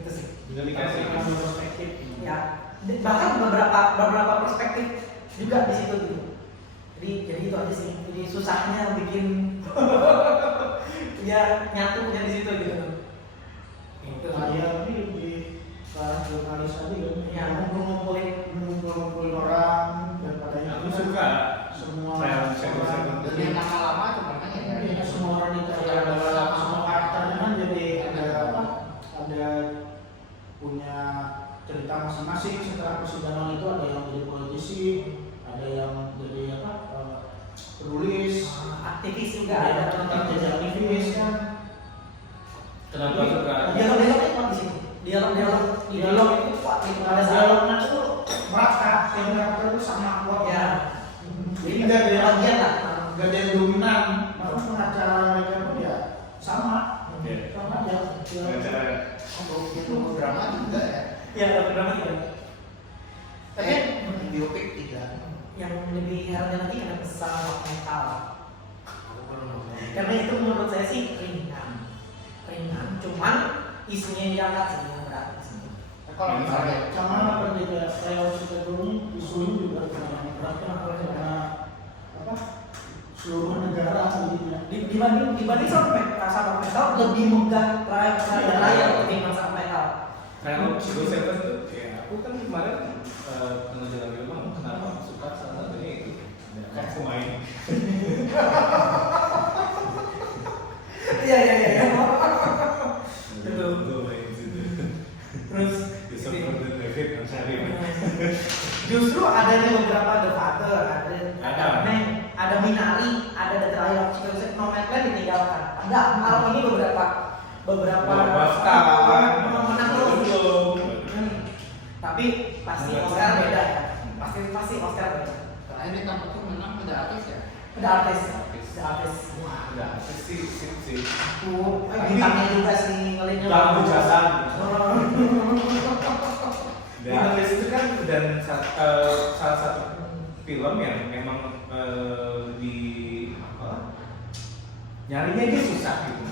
gitu sih. Bisa dikasih perspektif. Ya, bahkan beberapa perspektif juga di situ gitu. Jadi itu aja sih. Jadi susahnya bikin ya nyatunya di situ gitu. Itu Saya ini di kelas jurnalis tadi kan, ya ngumpulin orang daripada aku itu suka semua film orang, Dan yang lama-lama cuma nanya ya semua orang itu ada semua karakternya kan jadi ada punya cerita masing-masing. Setelah persidangan itu ada yang jadi politisi, ada yang jadi penulis, aktivis juga ada yang jadi aktivis kan. kenapa suka Dialog-dialognya kuat di situ. Dialog itu kuat gitu. Ada dialognya itu merata, yang karakter itu sama kuat. Ya. Jadi nggak ada yang bagian lah. nggak ada yang dominan. Maka pengacara mereka pun ya sama, Oke. sama aja. Pengacara untuk itu drama juga ya. Ya, drama tidak. Tapi Biopik tidak. yang lebih heran lagi karena pesawat metal. Aku belum nonton. Karena itu menurut saya sih ringan, cuman isunya yang diangkat sih yang berat. Kalau misalnya Sama apa juga saya suka dulu isunya juga berat karena apa seluruh negara jadinya. Dibanding sama metal lebih megah raya ketimbang sama metal. Karena gue seven tuh, ya aku kan kemarin pengejalan film kenapa suka salah satunya itu kan pemain. Iya. Gue main situ. Terus Christopher dan David Ansari. justru adanya beberapa The Father, ada Meg, ada Minari, ada The Trial of Chicago, Nomadland ditinggalkan. Ada hal ini beberapa menang terus. Tapi pasti Oscar beda ya. Pasti Oscar beda. karena ini tampaknya menang tidak habis ya. Ada artis. Wah. Udah sih. Bintangnya juga si Ngelinnya. Dalam Jasan. Dan artis itu kan salah satu film yang memang di apa? Nyarinya dia susah gitu.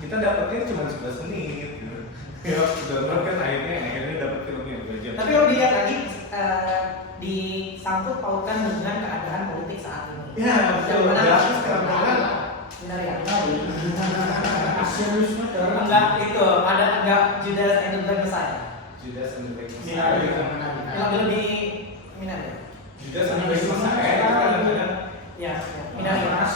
Kita dapetnya cuma 11 menit gitu. Ya, download kan akhirnya dapat filmnya 2 jam. Tapi kalau dilihat lagi disangkut pautkan dengan keadaan politik saat ini. Ya, betul. Benar Ya, nggak? sekarang Benar ya. Seriusnya karena Enggak itu ada enggak Judas and the Black Messiah. Judas and the Black Minari. Messiah. Yang belum di Minari. Judas and the Black Messiah itu kan ada. Ya, Minari Mas.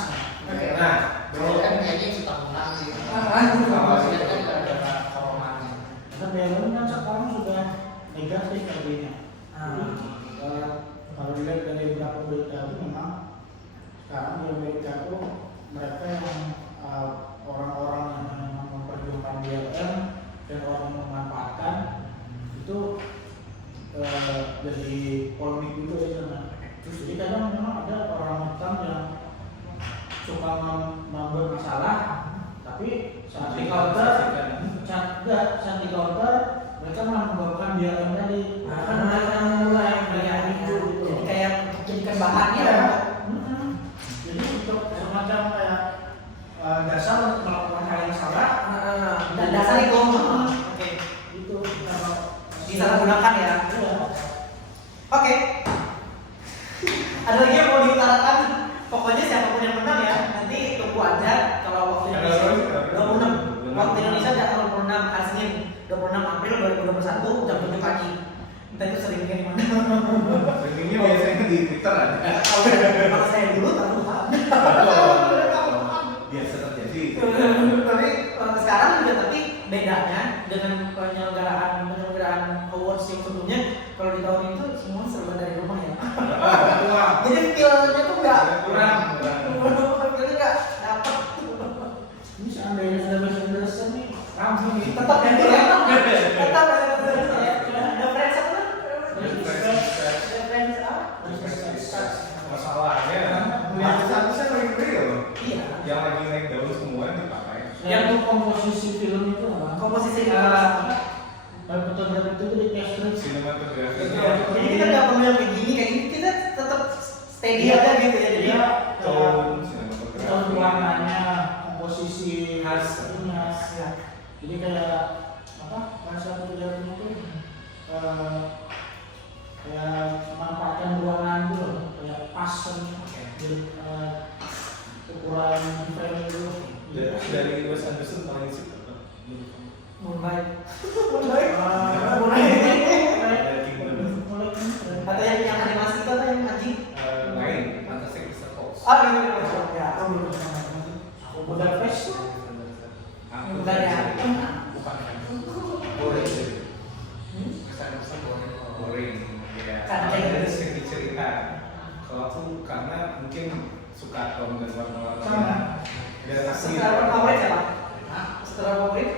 Oke. Nah, Kalau kan kayaknya kita menang sih. Ah, Kalau sih kan ada koromannya. Karena Melon kan sekarang sudah negatif artinya. Kalau dilihat dari beberapa berita itu memang sekarang di Amerika itu mereka yang orang-orang yang memang memperjuangkan BLM dan orang yang memanfaatkan itu jadi polemik juga ya sana. Terus jadi kadang memang ada orang hitam yang suka membuat masalah, tapi saat di counter mereka malah membawakan BLM tadi. Kan mereka yang mulai itu gitu. Jadi kayak jadikan bahannya. Iya. Jadi untuk semacam kayak dasar untuk melakukan hal yang salah Dan dasar itu. Oke. itu kalau Disalahgunakan ya. Iya. Oke. Ada lagi yang mau diutarakan? Pokoknya siapapun yang menang ya, nanti tunggu aja kalau waktu Indonesia 26. Waktu Indonesia tanggal 26 hari Senin 26 April 2021 jam 7 pagi. Entah itu seringnya di mana. streamingnya biasanya di Twitter ada. Kalau saya dulu tak paham. Biasa terjadi. Tapi sekarang juga tapi bedanya dengan penyelenggaraan awards yang sebelumnya, kalau di tahun itu semua serba dari rumah ya. Jadi feelnya tuh nggak Kurang. feelnya nggak dapat. Ini seandainya sudah Wes Anderson nih langsung nih Tetap ya dia. Tetap ya. Ada friends apa? Ada friends apa? Masalahnya, yang seharusnya lagi real. Iya. Yang lagi naik daun semua dipakai. yang untuk komposisi film itu apa? Komposisi fotografi itu di castring. Sinematografi. Jadi kita nggak perlu yang kayak gini, kita tetap steady aja gitu ya. Jadi Tone, tone sinematografi. warnanya, komposisi Khas. itunya. ya. Jadi kayak apa? Bahasa fotografi itu kayak memanfaatkan ruangan itu loh, kayak pas kan. Jadi ukuran frame itu. Dari Wes Anderson paling suka. Moonlight. Atau yang animasi itu atau yang anjing? Lain, Fantastic Mr. Fox. Ah ini ya. Aku udah fresh. Bukan ya. Bukan. Boring. Kesan-kesan Boring. Ya. Karena kayak Ada gitu. sedikit cerita. Kalau aku karena mungkin suka tone dan warna-warna. Sama. Dan aku Sutradara favorit siapa? Hah? Sutradara favorit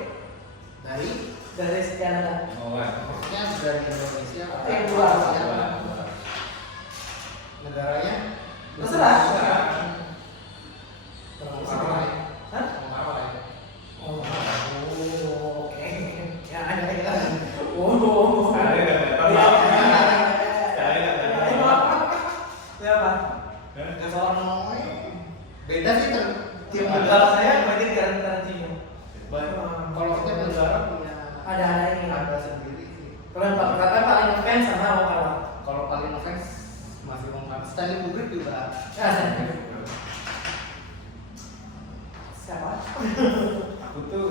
Dari dari sekian ada. Nolan. maksudnya dari Indonesia atau Yang luar. negaranya Terserah. Apa lain? Hah? Apa lain? Oh, oke. Ya ada lagi. Oh. Saya nggak tahu. Saya nggak tahu. Siapa? Nggak salah ngomongnya. Beda sih Tim kalau saya berarti Tarantino. Kalau kita negara punya Ada ini. ada sendiri sih. Kalau yang kata paling ngefans sama Wong Kar-wai. Kalau paling ngefans masih ngomong Stanley Kubrick juga. Siapa? Aku tuh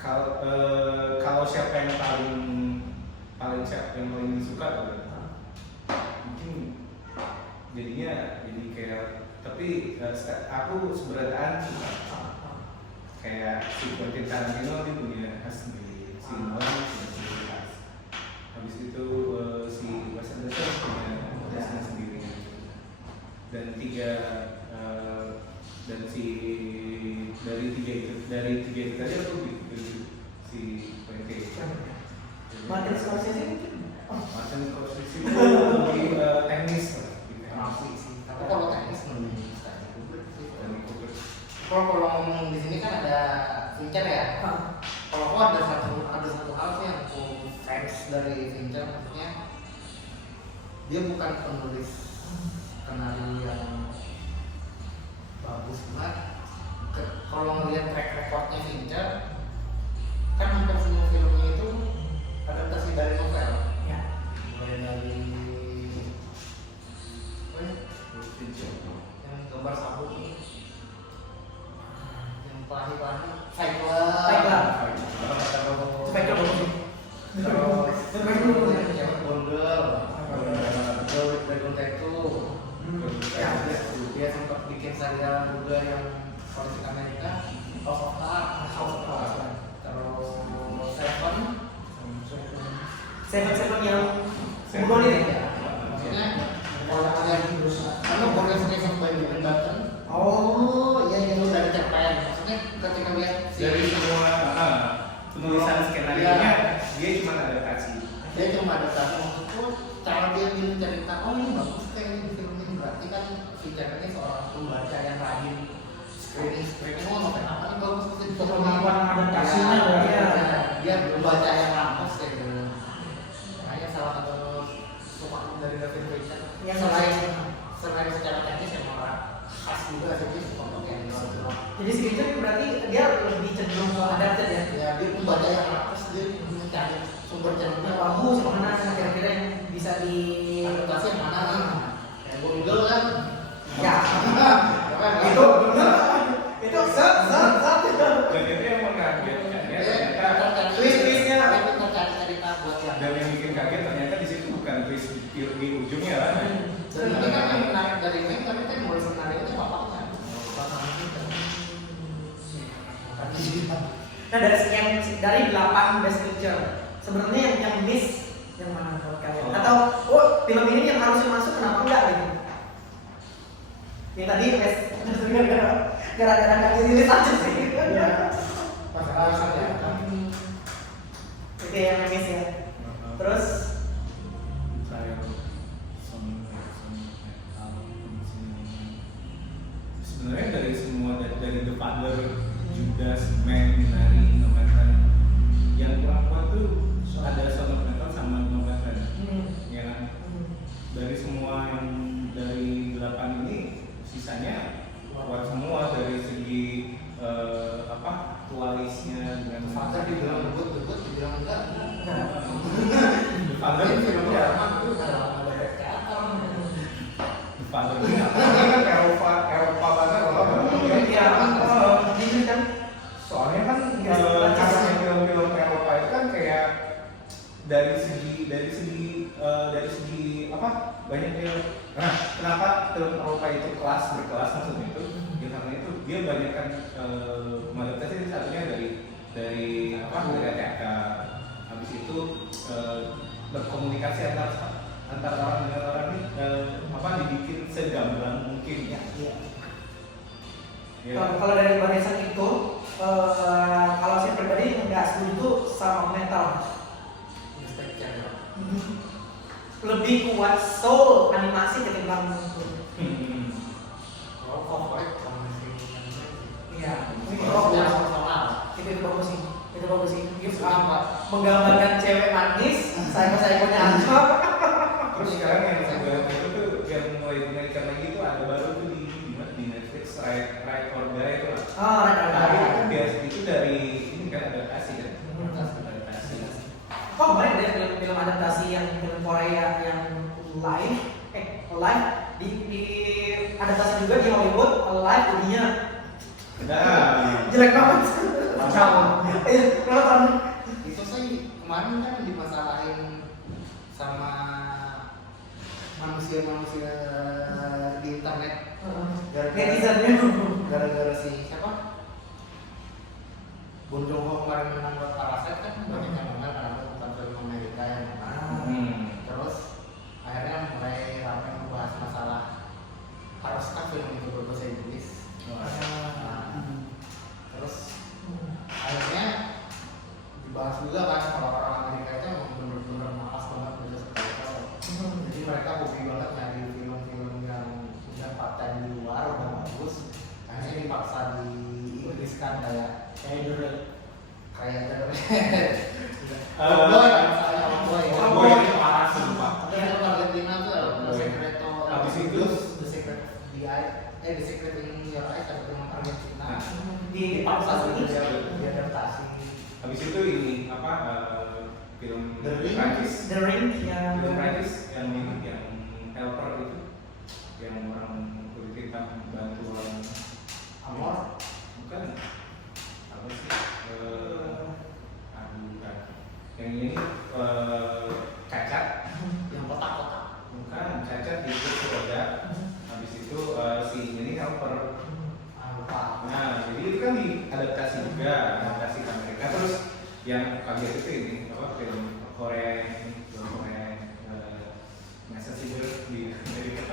kalau siapa yang paling suka mungkin jadinya jadi kayak tapi aku sebenarnya suka kayak si Quentin Tarantino dia punya khas sendiri, si Nolan punya sendiri khas. Habis itu si Wes Anderson punya khasnya sendiri. Dan dari tiga itu tadi aku lebih si Quentin. Martin Scorsese mungkin. Martin Scorsese itu lebih teknis lah. Tapi kalau teknis mending Stanley Kubrick. kalau ngomong di sini kan ada Fincher ya. Kalau aku ada satu hal sih yang aku fans dari Fincher, maksudnya dia bukan penulis skenario yang bagus banget. Kalau ngelihat track recordnya Fincher, kan hampir semua filmnya itu adaptasi dari novel. Ya. Mulai dari apa ya? Yang gambar sabuk ini, yang pelangi-pelangi, Fight Club. terus yang Bondel, Girl with Dragon Tattoo. Dia sempat bikin serial juga yang politik Amerika, House of Cards. Terus Seven yang Bunuh ini ya? maksudnya orang yang karena Boris Johnson Benjamin Button Oh, iya itu dari cerpen, maksudnya ketika lihat Dari semua penulisan skenario-nya dia cuma adaptasi. dia cuma adaptasi, maksudku cara dia bikin cerita, oh ini bagus kayak ini film ini, berarti kan si cerpen ini seorang pembaca yang rajin screening, oh novel apa nih bagus, mesti dicoba. Kemampuan adaptasinya berarti ya. Dia pembaca yang rampus kayak gitu. Makanya salah satu suka dari David Fincher Yang selain secara teknis yang orang khas juga sih untuk yang Jadi Fincher berarti dia lebih cenderung ke adapted ya? ya dia pembaca yang rakus, dia mencari sumber cerita Yang bagus, mana kira-kira yang bisa di adaptasi yang mana nih kayak Google kan Ya, itu itu zat. Dan itu yang mengagetkan ya ternyata. Twist-twistnya. dia mencari cerita buat yang Dan yang bikin kaget ternyata di situ bukan twist di ujungnya lah. sebenarnya kan yang menarik dari ini tapi kan mulai skenario itu bapaknya Nah dari sekian dari 8 best picture sebenarnya yang miss yang mana kalau kalian? Atau film ini yang harusnya masuk kenapa enggak gitu? Yang tadi best gara-gara nggak dirilis aja sih. masalah saja Itu yang miss ya. Terus sebenarnya dari semua dari The Father, Judas, Man, Minari, Nomadland, yang kurang kuat tuh ada Son of Metal sama Nomadland. Ya kan? Dari semua yang dari 8 ini sisanya kuat semua dari segi kualisnya dengan Father dibilang debut dibilang enggak The Father film filmnya Jerman itu ada teater The Father ini kan Eropa banget loh. ya ini kan Soalnya kan karena film-film Eropa itu kan kayak dari segi apa banyaknya. Nah, kenapa film Eropa itu berkelas maksudnya itu? Ya karena itu dia banyak kan mengadaptasi satunya dari teater. Habis itu berkomunikasi antar orang dengan orang ini dibikin segamblang mungkin ya. Ya. Kalau dari barisan itu, kalau saya pribadi nggak setuju sama metal. Lebih kuat soul animasi ketimbang itu. kalau favorit sama si Iya, itu kalau bagus. personal Itu bagus sih. Itu bagus sih. itu apa Menggambarkan cewek manis, sayang-sayangnya ancur. Terus sekarang yang saya lihat itu tuh yang mulai dinaikkan lagi itu ada baru tuh di Netflix Right or Die itu lah. Oh, Tapi ada. itu biasa itu dari ini kan adaptasi kan. Adaptasi. Oh, kemarin ada film adaptasi yang film Korea yang live di adaptasi juga di Hollywood live jadinya Nah, jelek banget. Macam. Nonton. itu sih kemarin kan dimasalahin sama manusia-manusia di internet Netizennya. gara-gara si siapa Bong Joon-ho kemarin menang buat Parasite kan banyak yang menang karena bukan film Amerika yang menang. Terus akhirnya mulai ramai membahas masalah haruskah film itu berbahasa Inggris. Terus akhirnya dibahas juga kan kalau orang Amerika itu emang bener-bener malas banget baca subtitle. Jadi mereka hobi banget nyari film-film yang udah paten di luar udah bagus. Akhirnya dipaksa di kan kayak kayak Boy kan misalnya Boy Boy itu parah sumpah. ada Argentina tuh The Secreto Habis itu? The Secret di The Secret in Your Eyes ada film Argentina di adaptasi diadaptasi. Habis itu ini apa film The Ring. Prancis. The Ring yang Film Prancis yang ini yang Helper itu yang orang kulit hitam bantu orang Amor bukan apa sih aduh bukan yang ini cacat yang kotak-kotak. bukan cacat di kursi roda habis itu si ini helper. Lupa. Nah jadi itu kan diadaptasi juga adaptasi ke Amerika terus yang kaget itu ini apa film Korea Messenger di Amerika.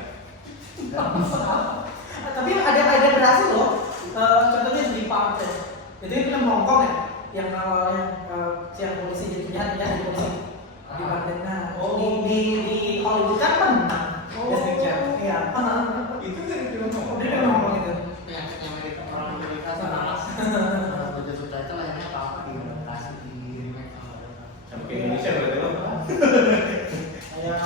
tapi ada berhasil loh. Contohnya di Park jadi film Hongkong ya yang awalnya siang polisi jadi penjahat jadi polisi di Park. Nah di Hollywood kan menang. Iya Itu dari film Hongkong. Dia film Hongkong itu. Penyakitnya Amerika orang Amerika sana budget subtitle akhirnya apa diadaptasi di remake Sampai ke Indonesia berarti lo. kayak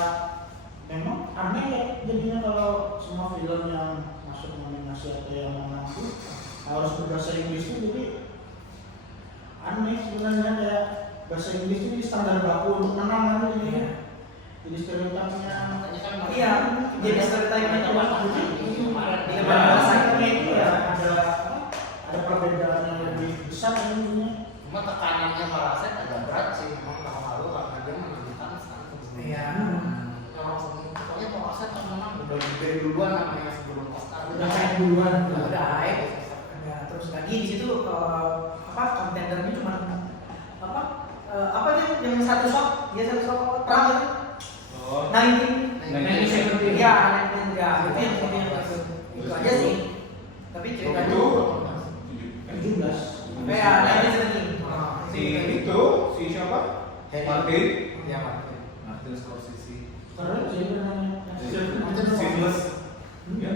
memang aneh ya jadinya kalau semua film yang masuk nominasi atau yang menang itu harus berbahasa Inggris itu jadi aneh sebenarnya kayak bahasa Inggris ini standar baku untuk menang kan ini jadi stereotipnya makanya kan Iya, jadi stereotipnya itu di ya, bahasanya itu ya ada perbedaan yang lebih besar ini. cuma tekanannya Paraset agak berat sih memang tahun lalu karena dia menunjukkan sekarang Iya. orang sebelum pokoknya Paraset kan memang udah dari duluan namanya sebelum Oscar Udah kayak duluan udah hype. Ya, terus lagi di situ kontendernya cuma apa dia yang satu shot dia satu shot perang itu Oh. 1917 ya 19 ya itu yang itu aja sih tapi ceritanya Itu 17. ya 1917 si siapa? Martin. ya Martin Martin Scorsese. Keren sih namanya. Seamless. Ya.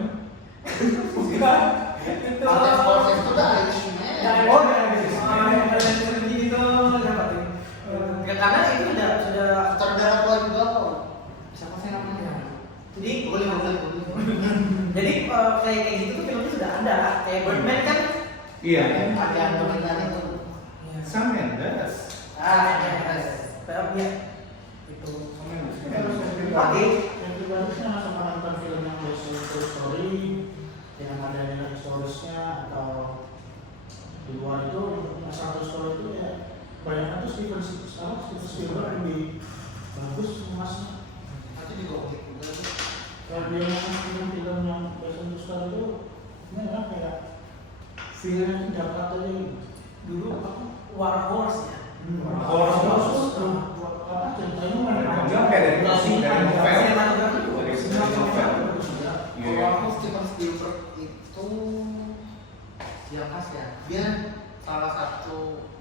Martin Scorsese itu udah Irishman karena itu sudah sutradara tua juga kok siapa sih namanya jadi boleh jadi kayak gitu tuh filmnya sudah ada kayak Birdman kan Iya. ada Anthony itu Sam Mendes. ya itu Tapi yang pribadinya sama nonton film yang based on true story yang ada nilai historisnya atau di luar itu asal true story itu ya banyak tuh Steven Spielberg lebih bagus emasnya. nanti juga unik juga tuh Kalau dia film yang based on true story itu ini kan kayak filmnya itu dapat aja dulu War Horse ya Horse apa ceritanya mana Panjang kayak dari novel. kalau aku Steven Spielberg itu siapa sih ya dia salah satu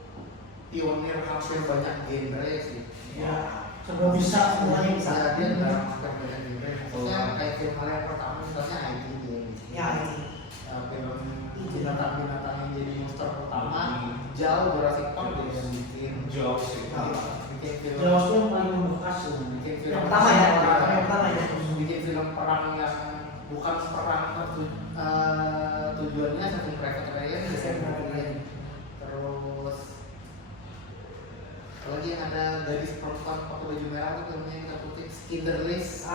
pionir hampir banyak genre sih ya semua bisa semuanya bisa. bisa dia dalam hampir banyak genre maksudnya kayak film yang pertama misalnya IT ya ini film binatang-binatang yang jadi monster pertama jauh Jurassic Park dia yang bikin Jaws itu. bikin film Jawas itu yang paling membekas bikin film yang pertama ya yang pertama ya bikin film perang yang bukan perang tujuannya Saving Private Ryan terus lagi yang ada gadis perempuan pakai baju merah itu filmnya yang terputih Skinnerlist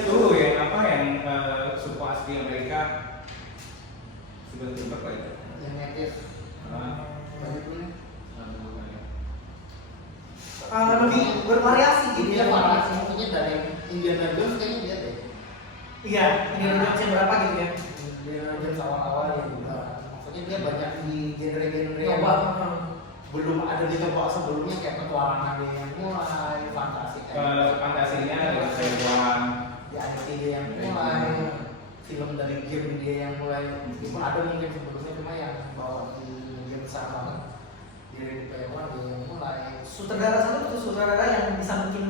Itu yang apa yang suku asli Amerika sebentar lah itu. yang native Aduh, lebih bervariasi gitu dia ya variasi maksudnya dari Indiana Jones kayaknya dia deh iya ini yang berapa gitu ya Indiana Jones awal-awal dia juga maksudnya dia banyak di genre-genre yang coba belum ada dicoba sebelumnya kayak petualangan dia yang mulai fantasi fantasinya dengan hewan. di IT dia yang mulai film dari game dia yang mulai meskipun ada mungkin sebelumnya cuma yang bawa di game besar banget di Ready Player One dia yang mulai sutradara satu itu sutradara yang bisa bikin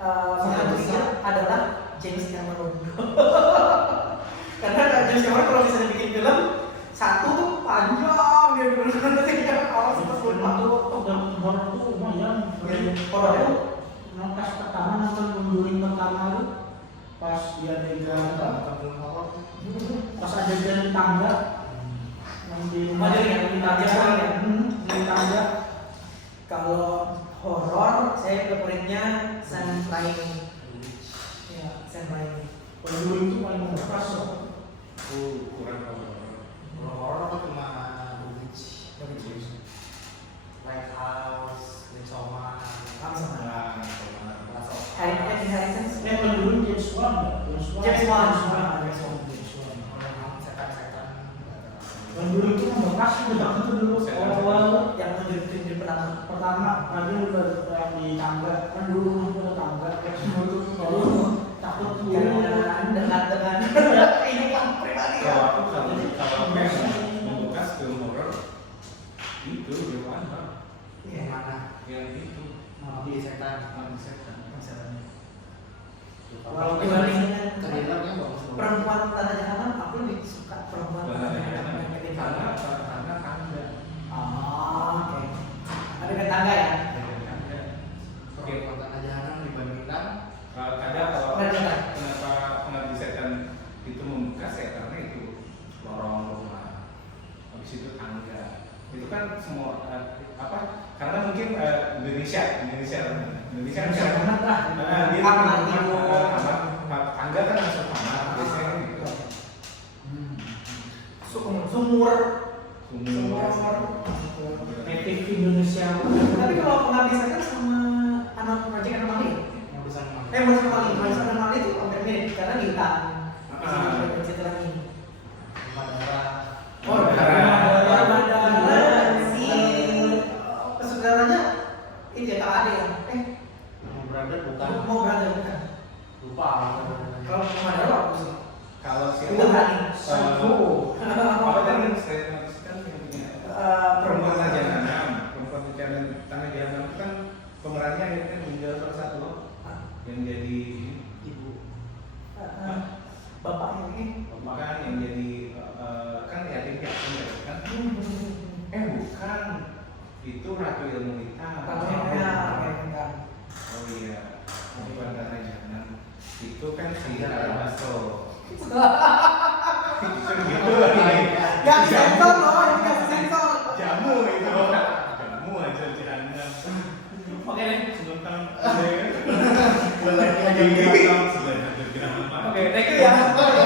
menghantui adalah James Cameron karena James Cameron kalau misalnya bikin film satu tuh panjang dia dulu nanti orang sempat lupa tuh. Dan horor tuh lumayan. Horor itu Pas pertama nonton Conjuring pertama tuh pas dia adegan pas adegan di tangga yang di rumah Conjuring ya, di tangga sekarang ya? di tangga. kalau horor saya favoritnya Sam Raimi. Ya, Sam Raimi. Conjuring itu paling membekas loh. kurang tahu. Horor apa cuma Witch, Lighthouse, Midsommar, Sama-sama. Harry Harrison. Conjuring James Wan ya? James Wan. Setan-setan. Conjuring itu membekas udah itu dulu awal Yang menjadi pertama aja udah di tangga kan dulu udah tangga kayak semua itu kalau takut karena dengan kehidupan pribadi ya. Kalau membekas film horor itu gimana? Iya. Mana? Yang itu Di setan. Kalau dibanding dengan Trailernya bagus banget. perempuan tanah jahanam, aku lebih suka perempuan tanah jahanam yang kayak gitu. karena tangga. Oh, oke. Ada ke tangga ya? Oke. Kalau Tanah Jahanam dibandingkan Ada kalau Kenapa? kenapa pengabdi setan itu membekas ya karena itu lorong rumah, habis itu tangga. Itu kan semua apa? Karena mungkin Indonesia kan banget lah. dia Kamar rumah, tidur. tangga kan masuk kamar biasanya kan gitu. Sumur. Sumur. Native Indonesia. Tapi kalau pengabdi setan sama anak project anak mali, bisa bukan mali, Project anak mali itu hampir mirip karena di hutan. Cerita lagi. Oh, darah. Si saudaranya itu ya Kak Ade ya? Brother bukan. Mau brother bukan? Lupa. Kalau Madara apa sih? Kalau Itu berani. Satu. apa tadi statement kan yang punya perempuan tanah jahanam, tanah jahanam itu kan pemerannya akhirnya meninggal salah satu loh, yang jadi Ibu. Bapak ini. bukan yang jadi kan yatim piatu ya kan? Bukan, itu Ratu Ilmu Hitam. Oh iya, bukan tanah jahanam. Itu kan si Arabasto. Itu gitu lagi. Gak sensor loh, ini gak sensor. Jamu itu. Jamu aja jahanam. Oke deh. Sebentar. Oke, thank you ya.